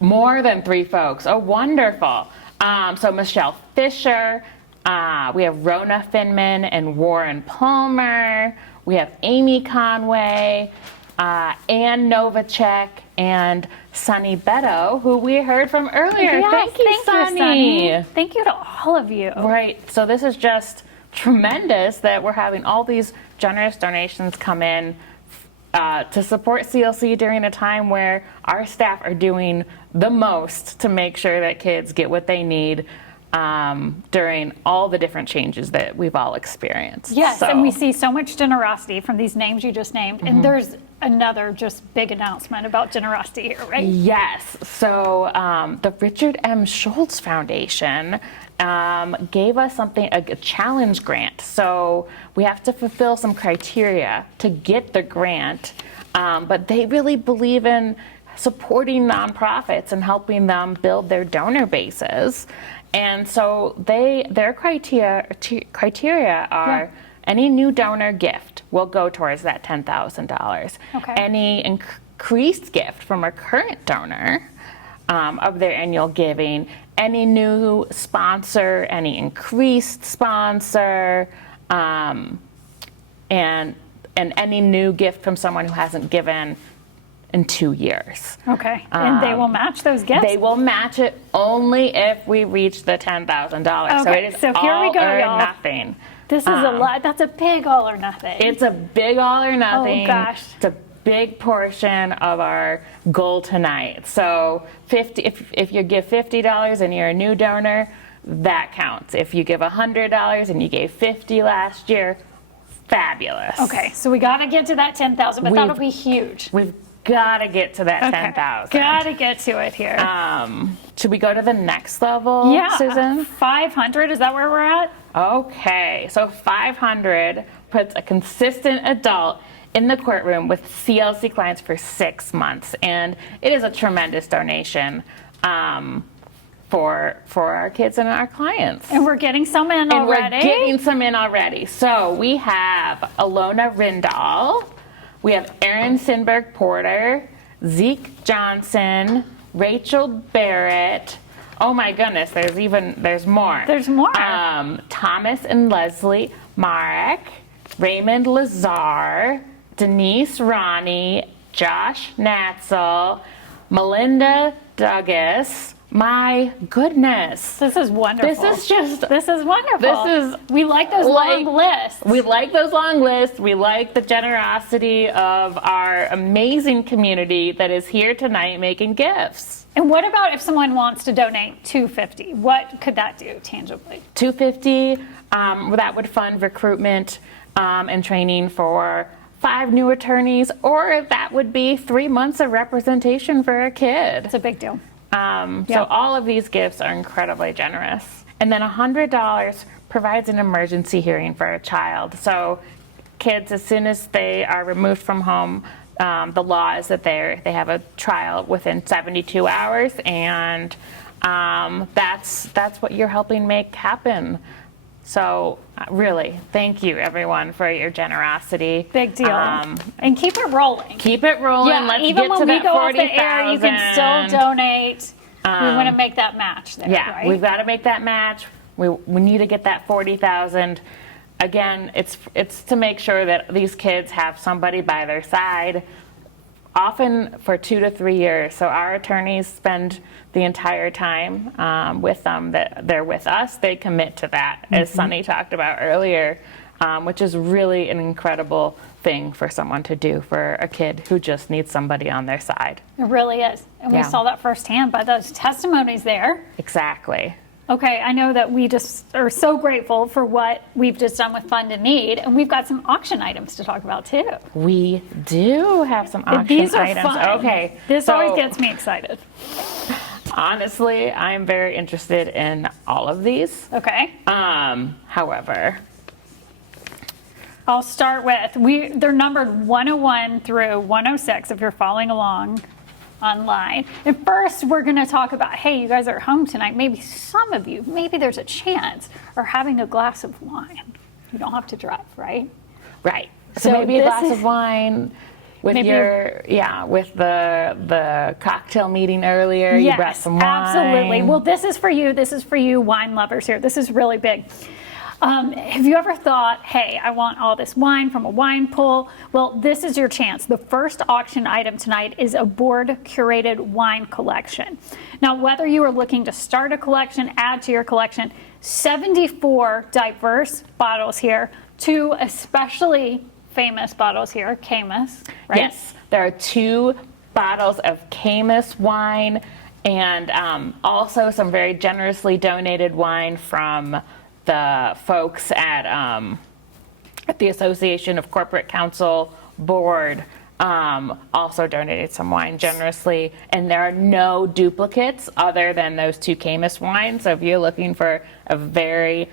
More than 3 folks. Oh, wonderful. So Michelle Fisher. We have Rona Finman and Warren Palmer. We have Amy Conway, Ann Novacek, and Sunny Beto, who we heard from earlier. Yes, thank you, Sunny. Thank you to all of you. Right. So this is just tremendous that we're having all these generous donations come in to support CLC during a time where our staff are doing the most to make sure that kids get what they need. during all the different changes that we've all experienced. Yes, So- and we see so much generosity from these names you just named. Mm-hmm. And there's another just big announcement about generosity here, right? Yes. So the Richard M. Schultz Foundation gave us a challenge grant. So we have to fulfill some criteria to get the grant, but they really believe in supporting nonprofits and helping them build their donor bases. And so their criteria are any new donor gift will go towards that $10,000. Okay. Any increased gift from a current donor of their annual giving, any new sponsor, any increased sponsor, and any new gift from someone who hasn't given in 2 years. Okay. And they will match those gifts? They will match it only if we reach the $10,000. So Okay, it is so here we all go, or y'all. nothing. This is a lot. That's a big all or nothing. It's a big all or nothing. Oh, gosh. It's a big portion of our goal tonight. So if you give $50 and you're a new donor, that counts. If you give $100 and you gave $50 last year, fabulous. Okay, so we got to get to that 10,000, but that'll be huge. We've got to get to that 10,000. Got to get to it here. Should we go to the next level, Yeah, Susan? 500, is that where we're at? Okay, so 500 puts a consistent adult in the courtroom with CLC clients for 6 months, and it is a tremendous donation for our kids and our clients. And we're getting some in already. We're getting some in already. So we have Alona Rindall, we have Erin Sinberg Porter, Zeke Johnson, Rachel Barrett. Oh my goodness, there's more. There's more. Thomas and Leslie Marek, Raymond Lazar, Denise Ronnie, Josh Natzel, Melinda Douglas. My goodness. This is wonderful. This is wonderful. We like those long lists. We like those long lists. We like the generosity of our amazing community that is here tonight making gifts. And what about if someone wants to donate $250? What could that do tangibly? $250, that would fund recruitment and training for 5 new attorneys, or that would be 3 months of representation for a kid. It's a big deal. So all of these gifts are incredibly generous. And then $100 provides an emergency hearing for a child. So kids, as soon as they are removed from home, the law is that they have a trial within 72 hours, and that's what you're helping make happen. So really, thank you everyone for your generosity. Big deal. And keep it rolling. Keep it rolling. Yeah, Let's even get when to we that go off 40,000. the air, you can still donate. We want to make that match there, Yeah, right? we've got to make that match. We need to get that 40,000. Again, it's to make sure that these kids have somebody by their side, often for 2 to 3 years. So our attorneys spend the entire time with them. That they're with us. They commit to that, as Sunny talked about earlier, which is really an incredible thing for someone to do for a kid who just needs somebody on their side. It really is. And we saw that firsthand by those testimonies there. Exactly. Okay, I know that we just are so grateful for what we've just done with Fund and Need, and we've got some auction items to talk about too. We do have some auction These are items. fun. Okay. This so, always gets me excited. Honestly, I'm very interested in all of these. Okay. However, I'll start with, they're numbered 101 through 106 if you're following along online. And first, we're going to talk about, hey, you guys are home tonight. Maybe some of you, maybe there's a chance, are having a glass of wine. You don't have to drive, right? Right. So maybe a glass of wine with with the cocktail meeting earlier. Yes, you brought some wine. Absolutely. Well, this is for you wine lovers here. This is really big. Have you ever thought, hey, I want all this wine from a wine pool? Well, this is your chance. The first auction item tonight is a board-curated wine collection. Now, whether you are looking to start a collection, add to your collection, 74 diverse bottles here, 2 especially famous bottles here, Camus, right? Yes, there are 2 bottles of Camus wine, And also some very generously donated wine from the folks at the Association of Corporate Counsel Board. Also donated some wine generously, and there are no duplicates other than those two Camus wines. So if you're looking for a very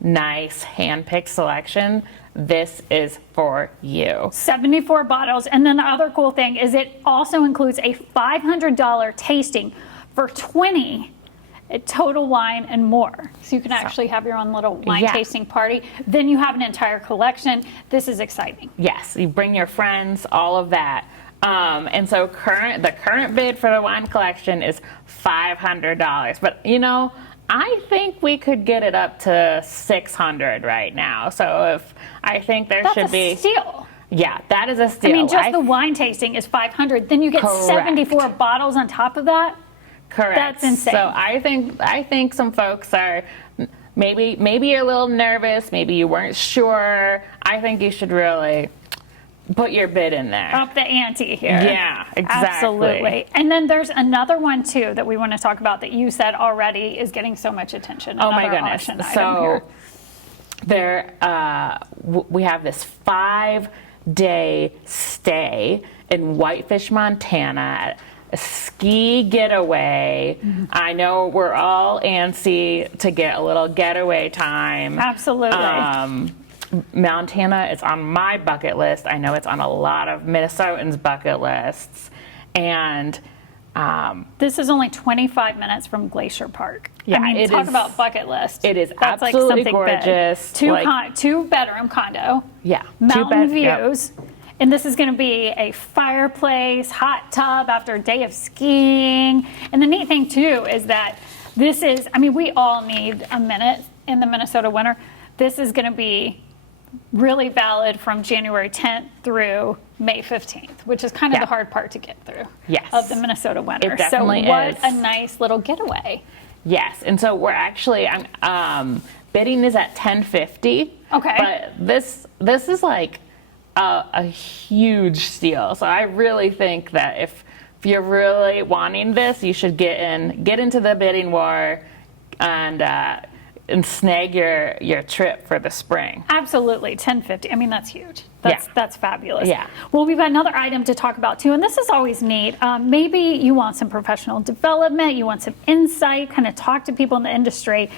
nice hand-picked selection, this is for you. 74 bottles. And then the other cool thing is it also includes a $500 tasting for 20 total wine and more. So you can actually have your own little wine tasting party. Then you have an entire collection. This is exciting. Yes, you bring your friends, all of that. And so the current bid for the wine collection is $500. But you know, I think we could get it up to $600 right now. So I think there should be. That's a steal. Yeah, that is a steal. I mean, just the wine tasting is $500. Then you get 74 bottles on top of that. Correct. That's insane. So I think some folks are maybe you're a little nervous, maybe you weren't sure. I think you should really put your bid in there. Up the ante here. Yeah, exactly. Absolutely. And then there's another one too that we want to talk about that you said already is getting so much attention. Oh my goodness. So we have this 5-day stay in Whitefish, Montana. A ski getaway. I know we're all antsy to get a little getaway time. Absolutely. Montana is on my bucket list. I know it's on a lot of Minnesotans' bucket lists. And this is only 25 minutes from Glacier Park. Yeah, I mean, talk about bucket list. It is That's absolutely like gorgeous. Two-bedroom condo. Yeah. Mountain views. Yep. And this is going to be a fireplace, hot tub after a day of skiing. And the neat thing, too, is that this is, I mean, we all need a minute in the Minnesota winter. This is going to be really valid from January 10th through May 15th, which is kind of the hard part to get through of the Minnesota winter. It definitely is. A nice little getaway. Yes. And so we're actually, bidding is at $10.50. Okay. But this is like a huge steal. So I really think that if you're really wanting this, you should get into the bidding war and snag your trip for the spring. Absolutely, $10.50. I mean, that's huge. That's fabulous. Yeah. Well, we've got another item to talk about too, and this is always neat. Maybe you want some professional development, you want some insight, kind of talk to people in the industry.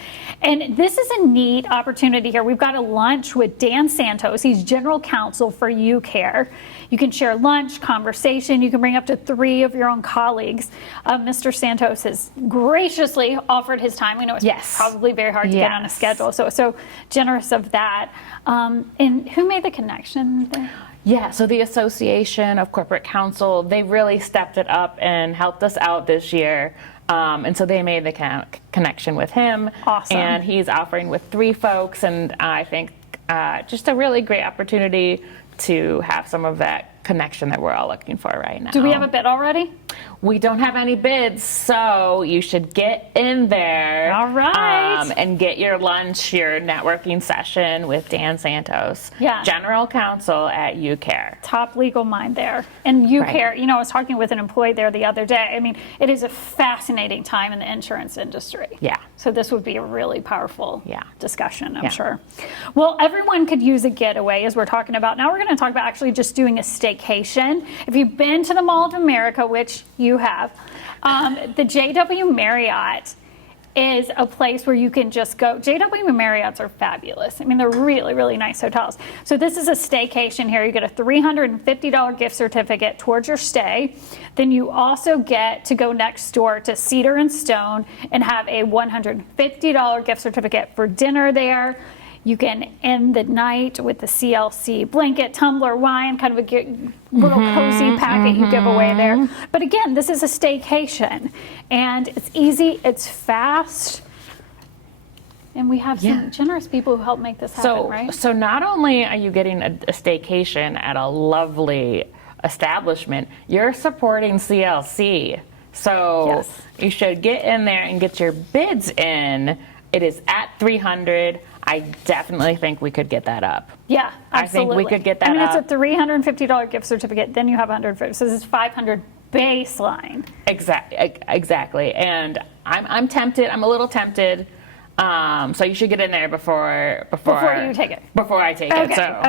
And this is a neat opportunity here. We've got a lunch with Dan Santos. He's general counsel for UCare. You can share lunch, conversation. You can bring up to 3 of your own colleagues. Mr. Santos has graciously offered his time. We know it's probably very hard to get on a schedule. So generous of that. And who made the connection there? Yeah, so the Association of Corporate Counsel, they really stepped it up and helped us out this year. And so they made the connection with him. Awesome. And he's offering with 3 folks. And I think just a really great opportunity to have some of that connection that we're all looking for right now. Do we have a bid already? We don't have any bids, so you should get in there. All right. And get your lunch, your networking session with Dan Santos, General Counsel at UCare. Top legal mind there. And UCare, you know, I was talking with an employee there the other day. I mean, it is a fascinating time in the insurance industry. Yeah. So this would be a really powerful discussion, I'm sure. Well, everyone could use a getaway, as we're talking about. Now we're going to talk about actually just doing a staycation. If you've been to the Mall of America, which you have, the JW Marriott is a place where you can just go. JW Marriotts are fabulous. I mean, they're really, really nice hotels. So this is a staycation here. You get a $350 gift certificate towards your stay. Then you also get to go next door to Cedar and Stone and have a $150 gift certificate for dinner there. You can end the night with the CLC blanket, tumbler, wine, kind of a little cozy packet you give away there. But again, this is a staycation, and it's easy, it's fast, and we have some generous people who help make this happen, right? So not only are you getting a staycation at a lovely establishment, you're supporting CLC. So you should get in there and get your bids in. It is at $300. I definitely think we could get that up. Yeah, absolutely. I think we could get that up. I mean, it's a $350 gift certificate. Then you have $150. So this is $500 baseline. Exactly. And I'm tempted. I'm a little tempted. So you should get in there before you take it. Before I take it. So.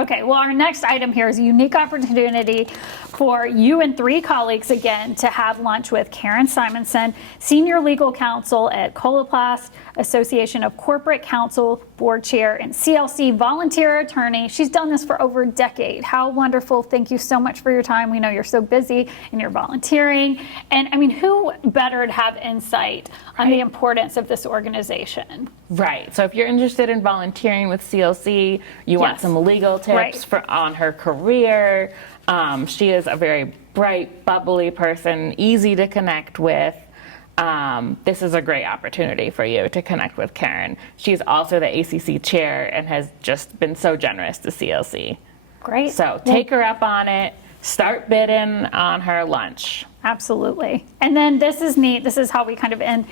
Okay. Well, our next item here is a unique opportunity for you and 3 colleagues again to have lunch with Karen Simonson, Senior Legal Counsel at Coloplast Association of Corporate Counsel, Board Chair, and CLC Volunteer Attorney. She's done this for over a decade. How wonderful. Thank you so much for your time. We know you're so busy and you're volunteering. And I mean, who better to have insight on the importance of this organization? Right. So if you're interested in volunteering with CLC, you want some legal tips on her career. She is a very bright, bubbly person, easy to connect with. This is a great opportunity for you to connect with Karen. She's also the ACC chair and has just been so generous to CLC. Great. So take her up on it. Start bidding on her lunch. Absolutely. And then this is neat. This is how we kind of end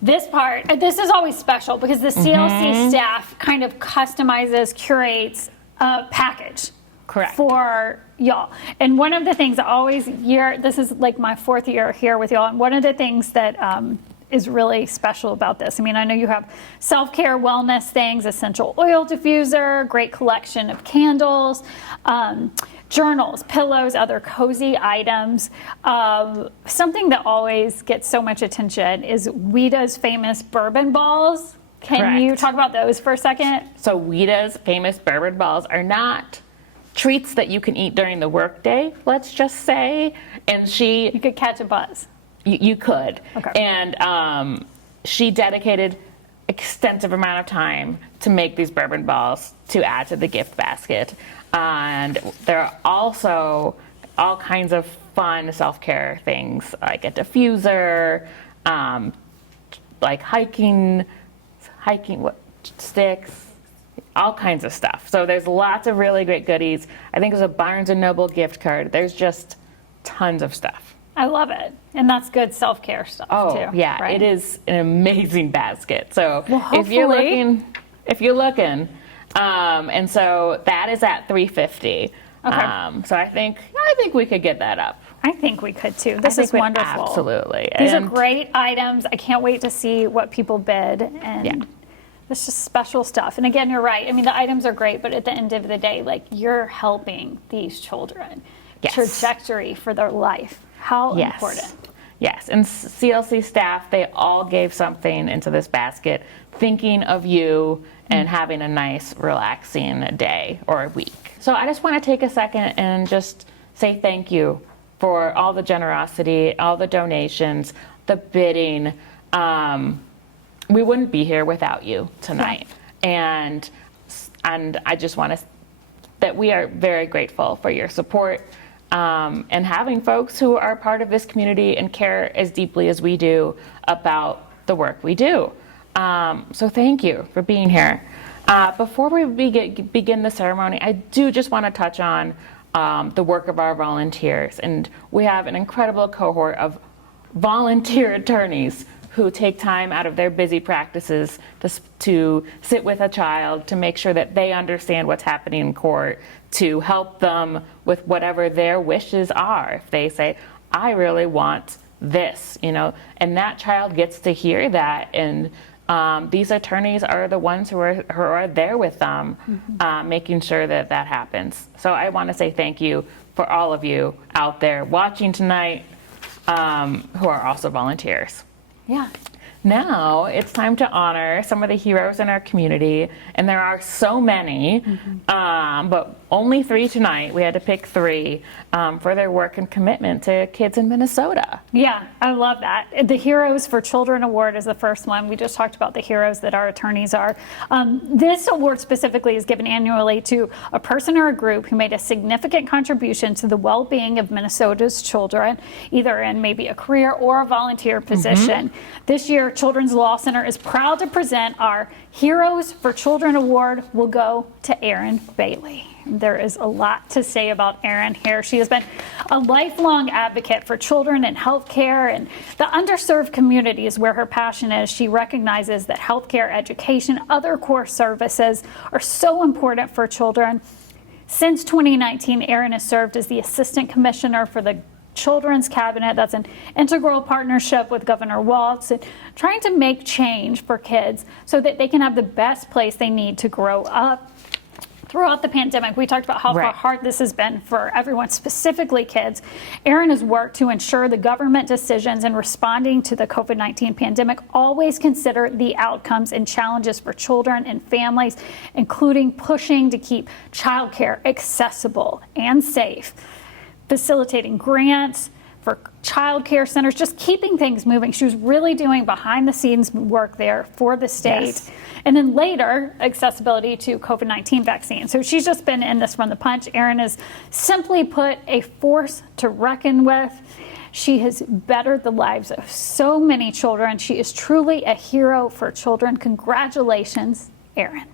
this part. This is always special because the CLC staff kind of customizes, curates a package. Correct. For y'all. And one of the things I always this is like my 4th year here with y'all, and one of the things that is really special about this, I mean, I know you have self-care wellness things, essential oil diffuser, great collection of candles, journals, pillows, other cozy items. Something that always gets so much attention is Ouida's famous bourbon balls. Can you talk about those for a second? So Ouida's famous bourbon balls are not treats that you can eat during the workday, let's just say. And you could catch a buzz. You could. Okay. And she dedicated extensive amount of time to make these bourbon balls to add to the gift basket. And there are also all kinds of fun self-care things like a diffuser, like hiking sticks, all kinds of stuff. So there's lots of really great goodies. I think there's a Barnes & Noble gift card. There's just tons of stuff. I love it. And that's good self-care stuff too. Yeah, right? It is an amazing basket. So if you're looking, and so that is at $350. Okay. So I think we could get that up. I think we could too. This is wonderful. Absolutely. These are great items. I can't wait to see what people bid. And it's just special stuff. And again, you're right. I mean, the items are great, but at the end of the day, like, you're helping these children. Trajectory for their life. How important. Yes, and CLC staff, they all gave something into this basket, thinking of you and having a nice, relaxing day or a week. So I just want to take a second and just say thank you for all the generosity, all the donations, the bidding. We wouldn't be here without you tonight. And I just want to, that we are very grateful for your support. And having folks who are part of this community and care as deeply as we do about the work we do. So thank you for being here. Before we begin the ceremony, I do just want to touch on the work of our volunteers. And we have an incredible cohort of volunteer attorneys who take time out of their busy practices to sit with a child, to make sure that they understand what's happening in court, to help them with whatever their wishes are. If they say, I really want this, and that child gets to hear that. And these attorneys are the ones who are there with them, making sure that that happens. So I want to say thank you for all of you out there watching tonight who are also volunteers. Yeah. Now it's time to honor some of the heroes in our community, and there are so many, but only 3 tonight. We had to pick 3 for their work and commitment to kids in Minnesota. Yeah, I love that. The Heroes for Children Award is the first one. We just talked about the heroes that our attorneys are. This award specifically is given annually to a person or a group who made a significant contribution to the well-being of Minnesota's children, either in maybe a career or a volunteer position. This year, Children's Law Center is proud to present our Heroes for Children Award will go to Erin Bailey. There is a lot to say about Erin here. She has been a lifelong advocate for children and healthcare and the underserved communities where her passion is. She recognizes that healthcare, education, other core services are so important for children. Since 2019, Erin has served as the Assistant Commissioner for the Children's Cabinet. That's an integral partnership with Governor Wahl, trying to make change for kids so that they can have the best place they need to grow up. Throughout the pandemic, we talked about how hard this has been for everyone, specifically kids. Erin has worked to ensure the government decisions in responding to the COVID-19 pandemic always consider the outcomes and challenges for children and families, including pushing to keep childcare accessible and safe, facilitating grants for child care centers, just keeping things moving. She was really doing behind the scenes work there for the state. Yes. And then later, accessibility to COVID-19 vaccines. So she's just been in this from the punch. Erin is simply put a force to reckon with. She has bettered the lives of so many children. She is truly a hero for children. Congratulations, Erin.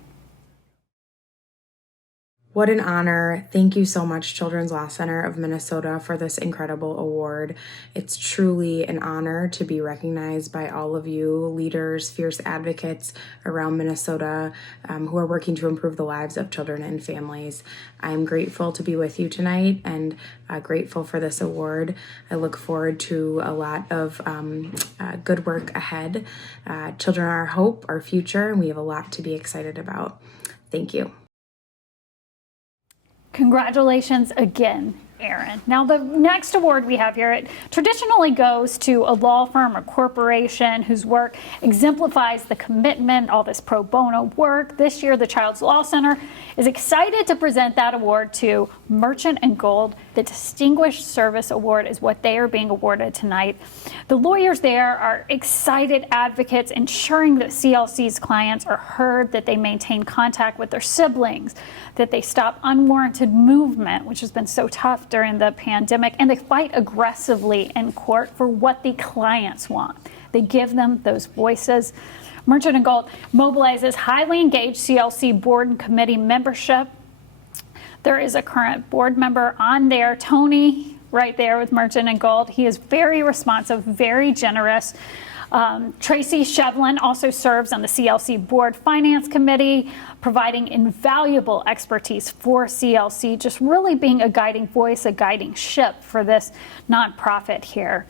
What an honor. Thank you so much, Children's Law Center of Minnesota, for this incredible award. It's truly an honor to be recognized by all of you leaders, fierce advocates around Minnesota who are working to improve the lives of children and families. I'm grateful to be with you tonight and grateful for this award. I look forward to a lot of good work ahead. Children are our hope, our future, and we have a lot to be excited about. Thank you. Congratulations again, Erin. Now, the next award we have here, it traditionally goes to a law firm or corporation whose work exemplifies the commitment, all this pro bono work. This year, the Children's Law Center is excited to present that award to Merchant & Gold. The Distinguished Service Award is what they are being awarded tonight. The lawyers there are excited advocates, ensuring that CLC's clients are heard, that they maintain contact with their siblings, that they stop unwarranted movement, which has been so tough during the pandemic, and they fight aggressively in court for what the clients want. They give them those voices. Merchant & Gold mobilizes highly engaged CLC board and committee membership. There is a current board member on there, Tony, right there with Merchant & Gold. He is very responsive, very generous. Tracy Shevlin also serves on the CLC Board Finance Committee, providing invaluable expertise for CLC, just really being a guiding voice, a guiding ship for this nonprofit here.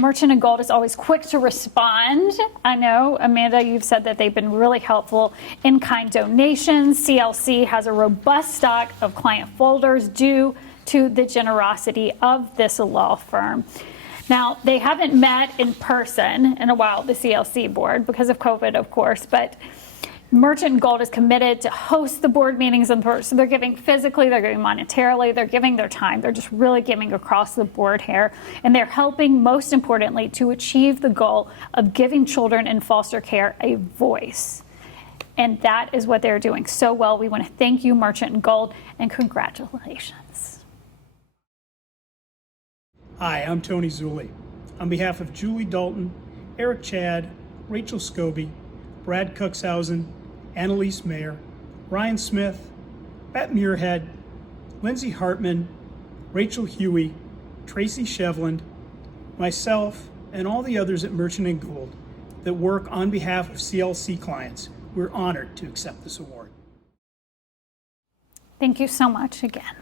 Merchant & Gold is always quick to respond. I know, Amanda, you've said that they've been really helpful. In-kind donations. CLC has a robust stock of client folders due to the generosity of this law firm. Now, they haven't met in person in a while, the CLC board, because of COVID, of course, but Merchant & Gold is committed to host the board meetings in person. So they're giving physically, they're giving monetarily, they're giving their time. They're just really giving across the board here. And they're helping, most importantly, to achieve the goal of giving children in foster care a voice. And that is what they're doing so well. We want to thank you, Merchant & Gold, and congratulations. Hi, I'm Tony Zulli. On behalf of Julie Dalton, Eric Chad, Rachel Scobie, Brad Cuxhausen, Annalise Mayer, Ryan Smith, Bette Muirhead, Lindsay Hartman, Rachel Huey, Tracy Shevland, myself, and all the others at Merchant & Gold that work on behalf of CLC clients, we're honored to accept this award. Thank you so much again.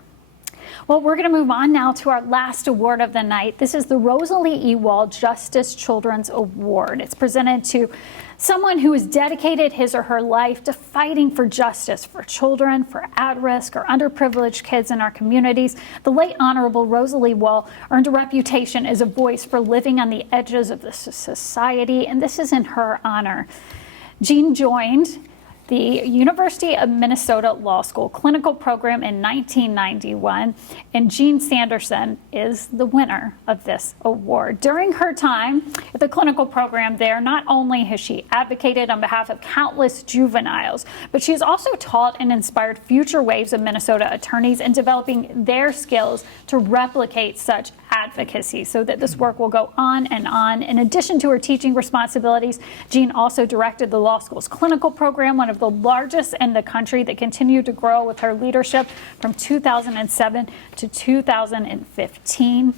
Well, we're going to move on now to our last award of the night. This is the Rosalie E. Wahl Justice Children's Award. It's presented to someone who has dedicated his or her life to fighting for justice for children, for at-risk or underprivileged kids in our communities. The late Honorable Rosalie Wahl earned a reputation as a voice for living on the edges of the society, and this is in her honor. Jean joined the University of Minnesota Law School clinical program in 1991, and Jean Sanderson is the winner of this award. During her time at the clinical program there, not only has she advocated on behalf of countless juveniles, but she has also taught and inspired future waves of Minnesota attorneys in developing their skills to replicate such advocacy so that this work will go on and on. In addition to her teaching responsibilities, Jean also directed the law school's clinical program, one of the largest in the country, that continued to grow with her leadership from 2007 to 2015.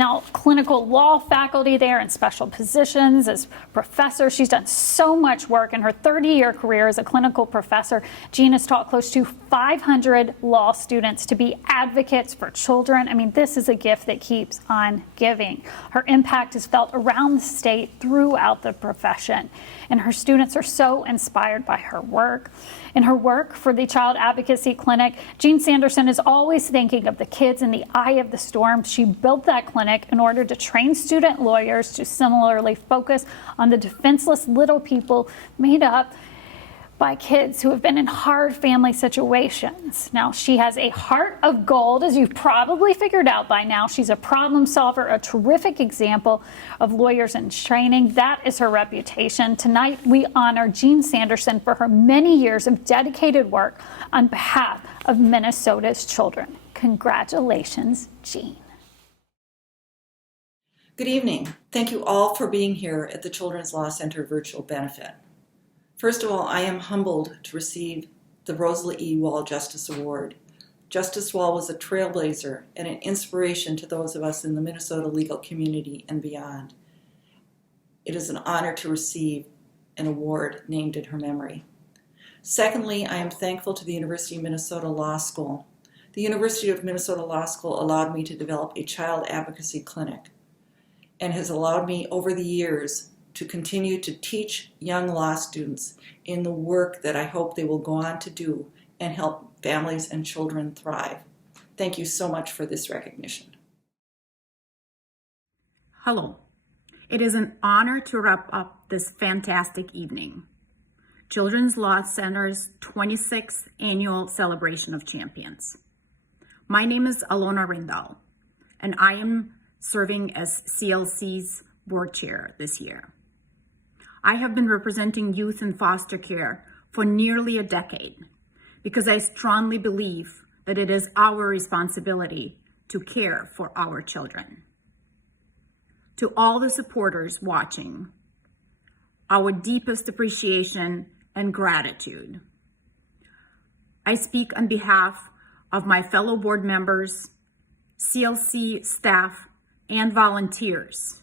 now clinical law faculty there in special positions as professor. She's done so much work in her 30-year career as a clinical professor. Jean has taught close to 500 law students to be advocates for children. I mean, this is a gift that keeps on giving. Her impact is felt around the state throughout the profession, and her students are so inspired by her work. In her work for the Child Advocacy Clinic, Jean Sanderson is always thinking of the kids in the eye of the storm. She built that clinic in order to train student lawyers to similarly focus on the defenseless little people made up by kids who have been in hard family situations. Now, she has a heart of gold, as you've probably figured out by now. She's a problem solver, a terrific example of lawyers in training. That is her reputation. Tonight, we honor Jean Sanderson for her many years of dedicated work on behalf of Minnesota's children. Congratulations, Jean. Good evening. Thank you all for being here at the Children's Law Center Virtual Benefit. First of all, I am humbled to receive the Rosalie E. Wahl Justice Award. Justice Wahl was a trailblazer and an inspiration to those of us in the Minnesota legal community and beyond. It is an honor to receive an award named in her memory. Secondly, I am thankful to the University of Minnesota Law School. The University of Minnesota Law School allowed me to develop a child advocacy clinic and has allowed me over the years to continue to teach young law students in the work that I hope they will go on to do and help families and children thrive. Thank you so much for this recognition. Hello. It is an honor to wrap up this fantastic evening. Children's Law Center's 26th Annual Celebration of Champions. My name is Alona Rindal, and I am serving as CLC's board chair this year. I have been representing youth in foster care for nearly a decade because I strongly believe that it is our responsibility to care for our children. To all the supporters watching, our deepest appreciation and gratitude. I speak on behalf of my fellow board members, CLC staff, and volunteers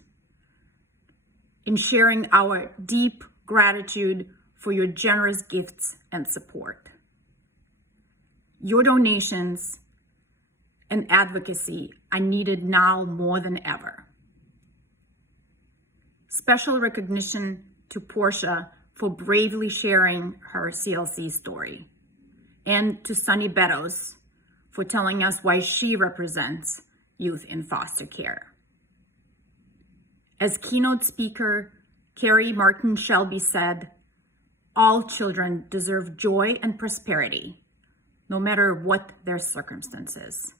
in sharing our deep gratitude for your generous gifts and support. Your donations and advocacy are needed now more than ever. Special recognition to Porscha for bravely sharing her CLC story, and to Sunny Beddoes for telling us why she represents youth in foster care. As keynote speaker, Cary Martin Shelby said, "All children deserve joy and prosperity, no matter what their circumstances.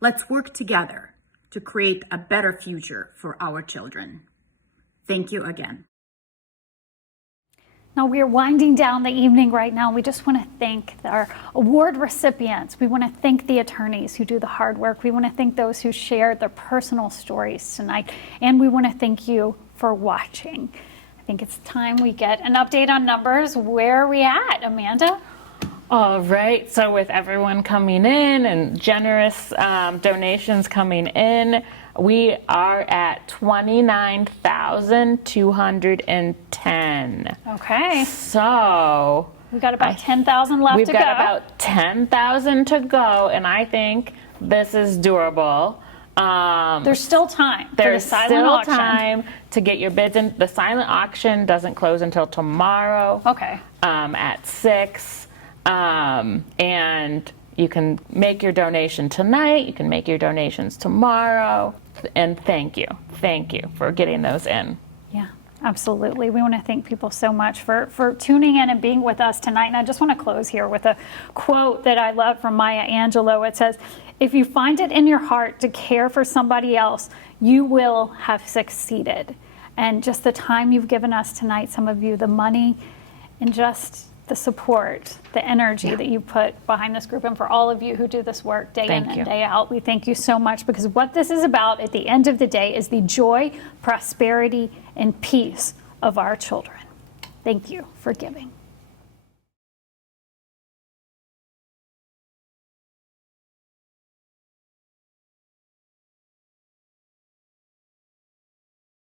Let's work together to create a better future for our children." Thank you again. Now we are winding down the evening right now. We just want to thank our award recipients. We want to thank the attorneys who do the hard work. We want to thank those who shared their personal stories tonight. And we want to thank you for watching. I think it's time we get an update on numbers. Where are we at, Amanda? All right, so with everyone coming in and generous donations coming in, we are at 29,210. Okay. So we got about 10,000 left to go. We've got about 10,000 to go, and I think this is doable. There's still time. There's still time to get your bids in. The silent auction doesn't close until tomorrow. Okay. At 6. And you can make your donation tonight. You can make your donations tomorrow. And thank you for getting those in. Yeah, absolutely. We want to thank people so much for tuning in and being with us tonight. And I just want to close here with a quote that I love from Maya Angelou. It says, "If you find it in your heart to care for somebody else, you will have succeeded." And just the time you've given us tonight, some of you, the money, and just the support, the energy that you put behind this group, and for all of you who do this work day in and day out, we thank you so much, because what this is about at the end of the day is the joy, prosperity, and peace of our children. Thank you for giving.